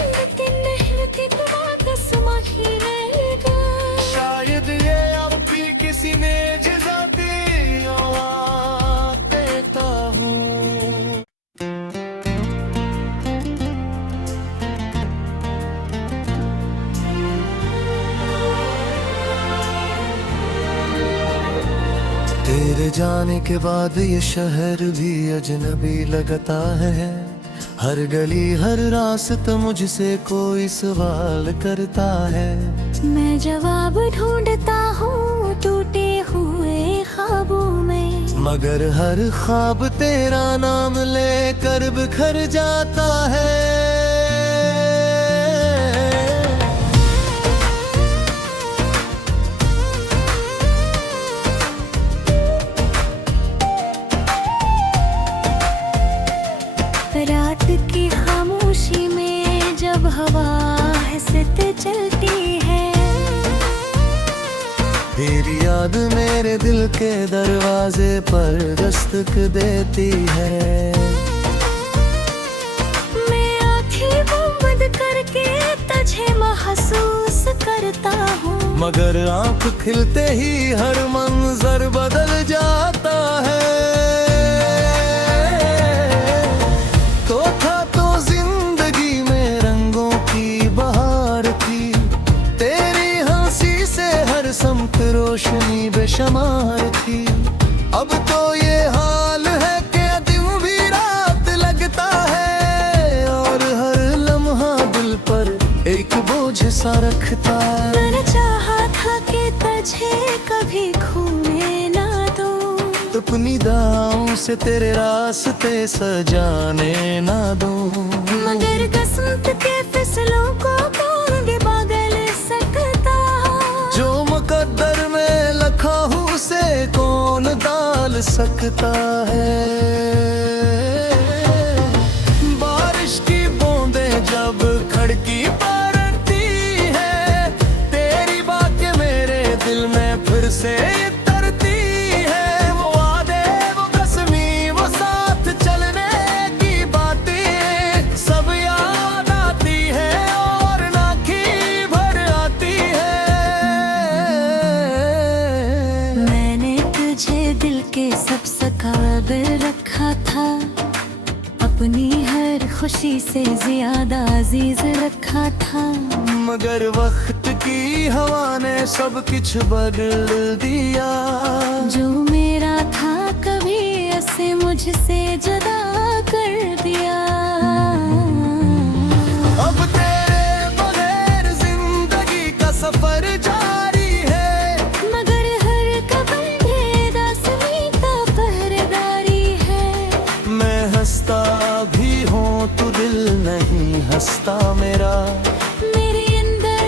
नहरती तुम ही रहेगा। शायद ये अब भी किसी ने जिजाती देता हूँ। तेरे जाने के बाद ये शहर भी अजनबी लगता है। हर गली हर रास्ता मुझसे कोई सवाल करता है। मैं जवाब ढूंढता हूँ टूटे हुए ख्वाबों में, मगर हर ख्वाब तेरा नाम लेकर बिखर जाता है। रात की खामोशी में जब हवा हंसते चलती है, तेरी याद मेरे दिल के दरवाजे पर दस्तक देती है। मैं आँखें बंद करके तुझे महसूस करता हूँ, मगर आँख खिलते ही हर मंजर बदल जाता है। समत रोशनी बेशुमार थी, अब तो ये हाल है कि दिन भी रात लगता है। और हर लम्हा दिल पर एक बोझ सा रखता है। मैंने चाहा था कि तुझे कभी खोने ना दूं, अपनी दाओं से तेरे रास्ते सजाने ना दूं, मगर किस्मत के फिसलों को कौन भी बदल सकता। जो मुकद्दर में लिखा हूँ उसे कौन डाल सकता है। बारिश की बूंदें जब खिड़की पर पड़ती है, तेरी बातें मेरे दिल में फिर से तरती है। वो वादे वो कसमी वो साथ चलने की बातें सब याद आती है और नाखी भर आती है। मैंने तुझे दिल के सब काबिल रखा था, अपनी हर खुशी से ज्यादा अजीज रखा था, मगर वक्त की हवा ने सब कुछ बदल दिया। जो मेरा था कभी ऐसे मुझसे जुदा कर दिया। अब तेरे बगैर जिंदगी का सफर जारी है, मगर हर कदम बेदासनी का पहरेदारी है। मैं हंसता भी हूँ तू दिल नहीं हंसता मेरा। मेरे अंदर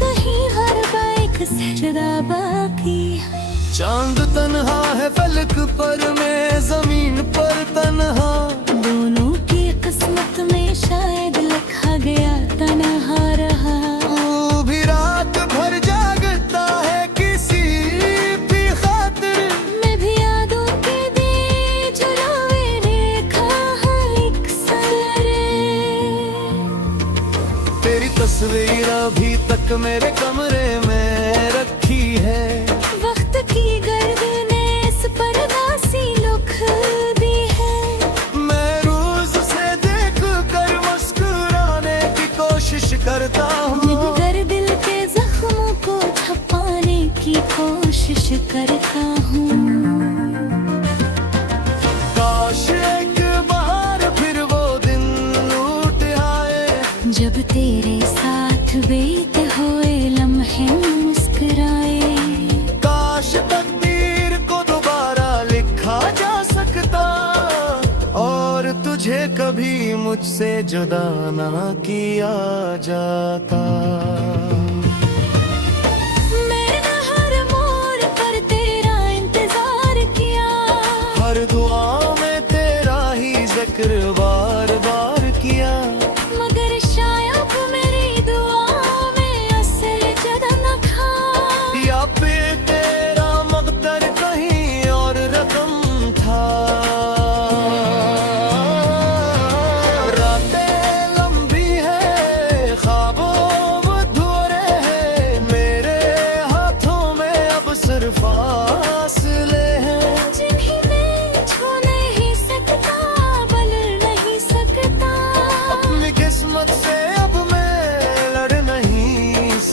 कहीं हर बाइक सजदा बाकी है। चांद तन्हा है फलक पर, मैं जमीन पर तन्हा। दोनों की किस्मत में शायद लिखा गया तन्हा रहा। तू भी रात भर जागता है किसी भी खातिर, मैं भी यादों के दिए जलावे रेखा हर एक सरे। तेरी तस्वीर अभी तक मेरे कमरे में रखी है। वक्त की गर्द ने इस पर दासी लुक दी है। मैं रोज से देख कर मुस्कुराने की कोशिश करता हूँ, मगर दिल के जख्मों को छुपाने की कोशिश करता हूँ। काश एक बार फिर वो दिन लौट आए, जब तेरे साथ बीते हुए लम्हे मुस्कुराए। काश तकदीर को दोबारा लिखा जा सकता और तुझे कभी मुझसे जुदा ना किया जाता। मैंने हर मोड़ पर तेरा इंतजार किया, हर दुआ में तेरा ही जिक्र बार बार किया, मगर शायद मेरी दुआ में असर जदा न खा।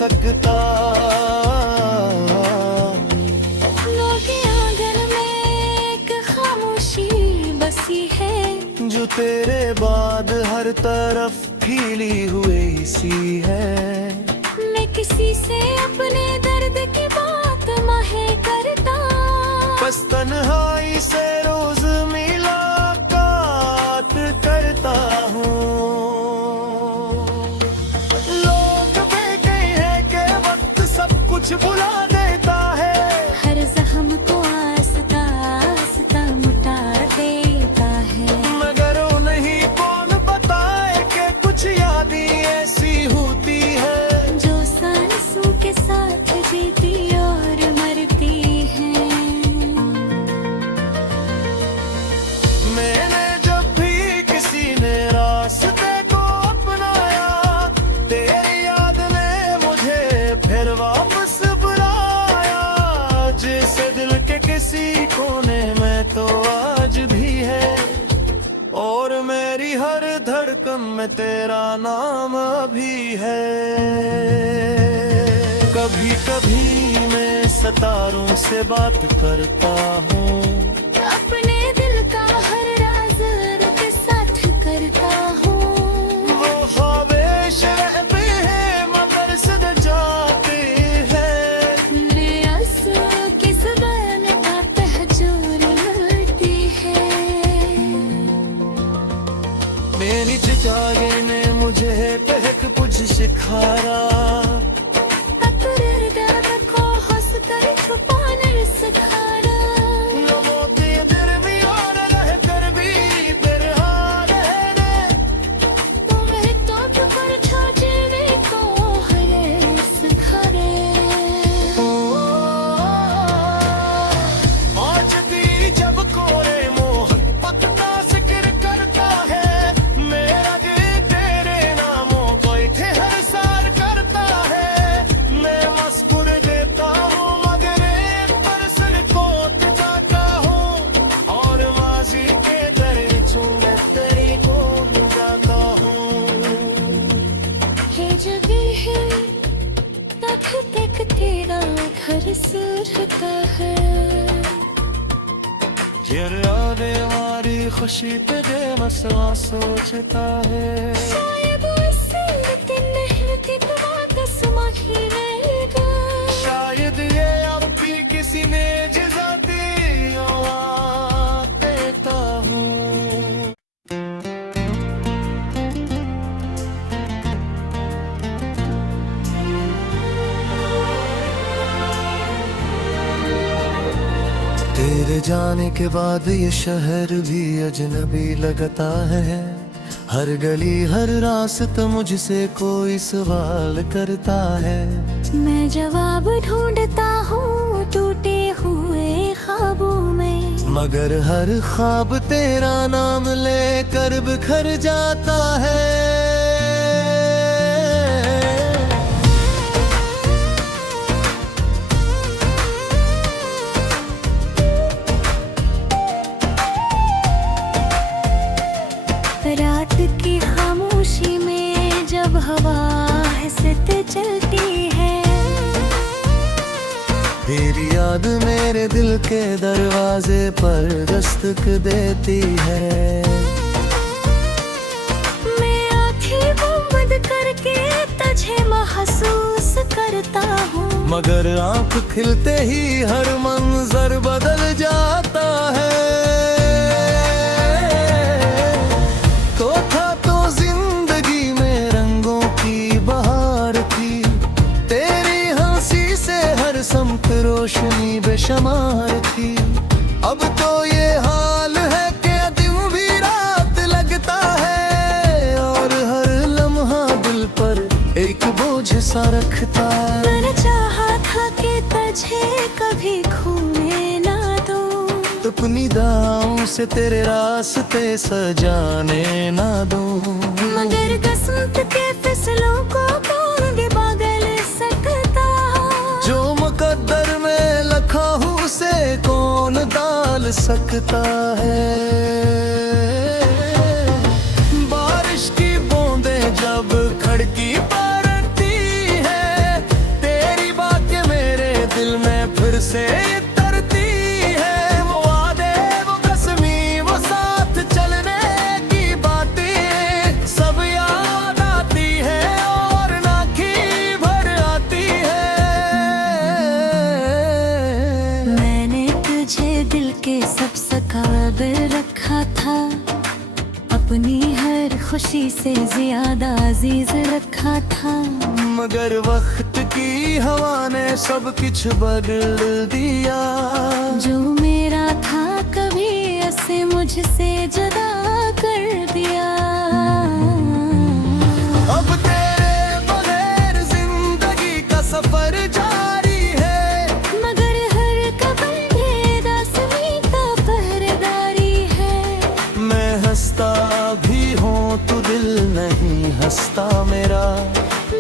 सकता। लोग आंगन में एक खामोशी बसी है, जो तेरे बाद हर तरफ फैली हुई सी है। मैं किसी से अपने दर्द की बात माहे करता, बस तन्हाई से रोज मुलाकात करता हूँ। लोग कहते हैं कि वक्त सब कुछ भुला देता है, हर जख्म को आस्ता आस्ता मिटा देता है। मगर उन्हीं कौन बताए कि कुछ यादें ऐसी होती है जो सांसों के साथ जीती और मरती हैं। मैंने जब भी किसी ने रास्ते को अपनाया, तेरी याद ने मुझे फिर वापस बुलाया। जैसे दिल के किसी कोने में तो आज भी है, और मेरी हर धड़कन में तेरा नाम भी है। कभी कभी मैं सितारों से बात करता हूँ, अपने दिल का हर राज के साथ करता हूँ। वो ख्वाहिश रहते हैं मगर सद जाते हैं। मेरे आंसू की जुबान का तहजूर मिलती है। मेरी जागे ने मुझे तहक कुछ सिखाया, अपने दर्द को हंस कर छुपाने सिखाया। लबों के दरमियान रह कर भी तेरे हाथ रहने, तुम्हें तो पर छोड़ने को है सिखाए। आज भी जब कोई मोहब्बत का जिक्र करता है, मेरा दिल तेरे नामों को हर सार करता है। मैं मुस्कुर देता हूँ मगर एक पर सिर कोट जाता हूँ, और माजी के दरिचों में तेरी को जाता हूँ। हे जगह है तक तक तेरा घर सुरता है। यारे हमारी खुशी तेरे मसला सोचता है। शायद उससे मेहनती तुम्हारा समाही रहेगा। शायद ये अब भी किसी ने जज़ा दी आवाज़ देता हूँ। तेरे जाने के बाद ये शहर भी अजनबी लगता है। हर गली हर रास्ता मुझसे कोई सवाल करता है। मैं जवाब ढूंढता हूँ टूटे हुए ख्वाबों में, मगर हर ख्वाब तेरा नाम लेकर बिखर जाता है। रात की खामोशी में जब हवा हंसत चलती है, तेरी याद मेरे दिल के दरवाजे पर दस्तक देती है। मैं आँखें बंद करके तुझे महसूस करता हूँ, मगर आंख खिलते ही हर मंजर बदल जाता है। तो था तो जिंदगी में रंगों की बहार थी, तेरी हंसी से हर समत रोशनी बेशुमार थी। अब तो ये हाल है कि दिन भी रात लगता है, और हर लम्हा दिल पर एक बोझ सा रखता है। मैंने चाहा था कि तुझे कभी खोने ना दूं, अपनी दाओं से तेरे रास्ते सजाने ना दूं, मगर किस्मत के फिसलों को कौन भी बदल सकता। जो मुकद्दर में लिखा हूँ उसे कौन डाल सकता है। बारिश की बूंदें जब खिड़की पर आती है, रखा था, अपनी हर खुशी से ज्यादा अजीज रखा था। मगर वक्त की हवा ने सब कुछ बदल दिया। जो मेरा था कभी ऐसे मुझसे जुदा कर दिया। अब तेरे बगैर जिंदगी का सफर जारी है, मगर हर कदम बेदासमी का पहरेदारी है। मैं हंसता भी हूँ तू दिल नहीं हंसता मेरा।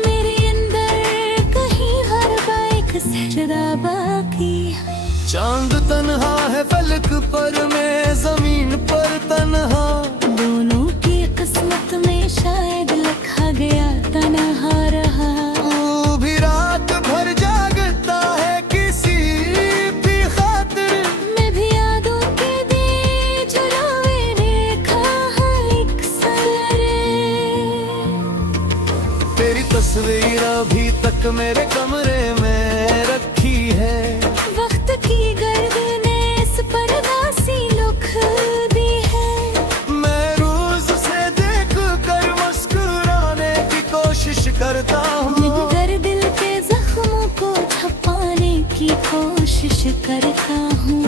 मेरे अंदर कहीं हर बाइक से जुदा बाकी है। चांद तन्हा है फलक पर, मैं जमीन पर तन्हा। दोनों की किस्मत में शायद लिखा गया तन्हा रहा। तू भी रात भर जागता है किसी भी खातिर, मैं भी यादों के दिए जलावे रेखा है एक सरे। तेरी तस्वीर अभी तक मेरे कमरे में रखी है। वक्त की गर्द ने इस पर दासी लुक दी है। मैं रोज से देख कर मुस्कुराने की कोशिश करता हूँ, मगर दिल के जख्मों को छुपाने की कोशिश करता हूँ।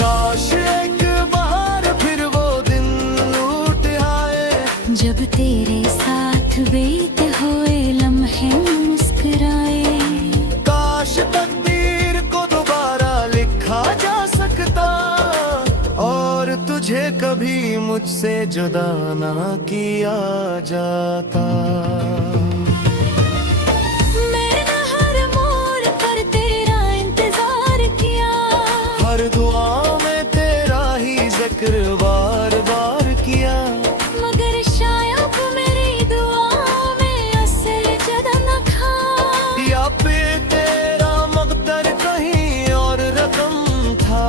काश एक बार फिर वो दिन लौट आए, जब तेरे साथ बीते हुए लम्हे मुस्कुराए। काश तकदीर को दोबारा लिखा जा सकता, और तुझे कभी मुझसे जुदा ना किया जाता। मैंने हर मोड़ पर तेरा इंतजार किया, हर दुआ में तेरा ही जिक्र बार बार किया। मगर शायद मेरी दुआ में असर जदा न खा। या फिर तेरा मकदर कहीं और रकम था।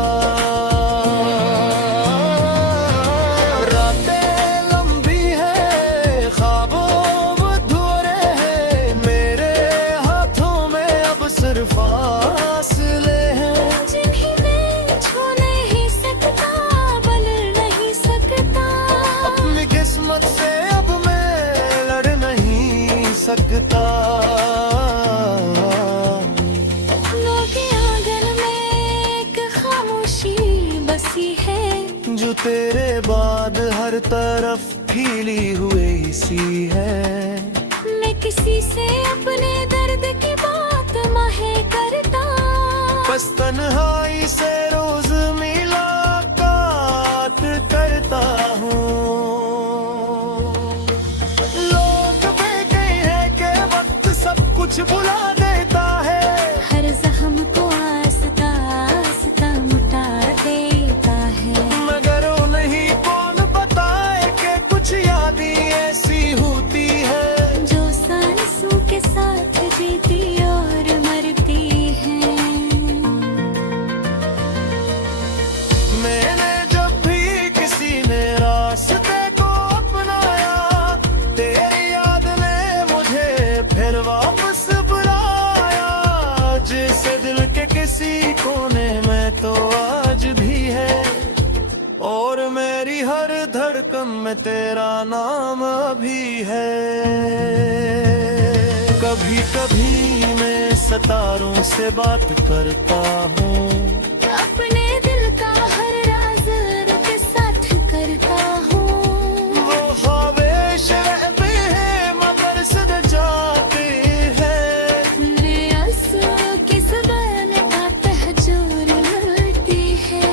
रातें लंबी है, ख्वाबों अधूरे हैं, मेरे हाथों में अब सिर्फ फासले हैं। जिन्हें मैं छू नहीं सकता, बदल नहीं सकता। अपनी किस्मत से अब मैं लड़ नहीं सकता। लोग के आंगन में एक खामोशी बसी है, जो तेरे बाद हर तरफ फैली हुई सी है। मैं किसी से अपने दर्द की बात माहे करता। बस तन्हाई से रोज मुलाकात करता हूँ। लोग भी कहे हैं कि वक्त सब कुछ भुला देता है, हर जख्म को आस्ता आस्ता मिटा देता है। मगर वो नहीं कौन बताए कि कुछ यादें ऐसी होती है, जो सांसों के साथ जीती और मरती है। मैंने जब भी किसी ने रास्ते को अपनाया, तेरी याद ने मुझे फिर वापस बुलाया। जिसे दिल के किसी कोने में तो आज भी है, और मेरी हर धड़कन में तेरा नाम भी है। कभी कभी मैं सितारों से बात करता हूँ, अपने दिल का हर राज के साथ करता हूँ। वो ख्वाहिश रहते हैं मगर सद जाते हैं। मेरे आंसुओं की ज़ुबान का तहज्जुर लड़ती है।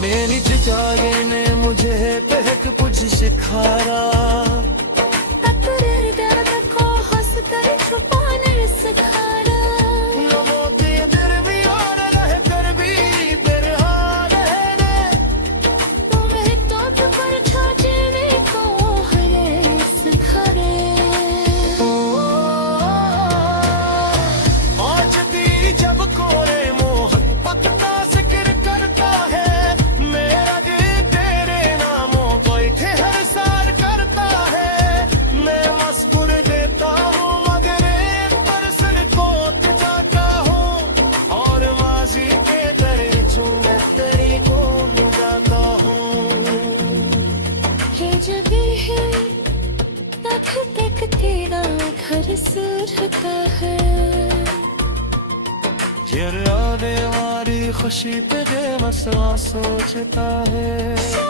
मेरी चितागे ने मुझे बहक कुछ सिखाया, अपने दर्द को हंस कर छुपाने सिखाया। रहता है। ये आने वाली खुशी पे बेमसवा सोचता है।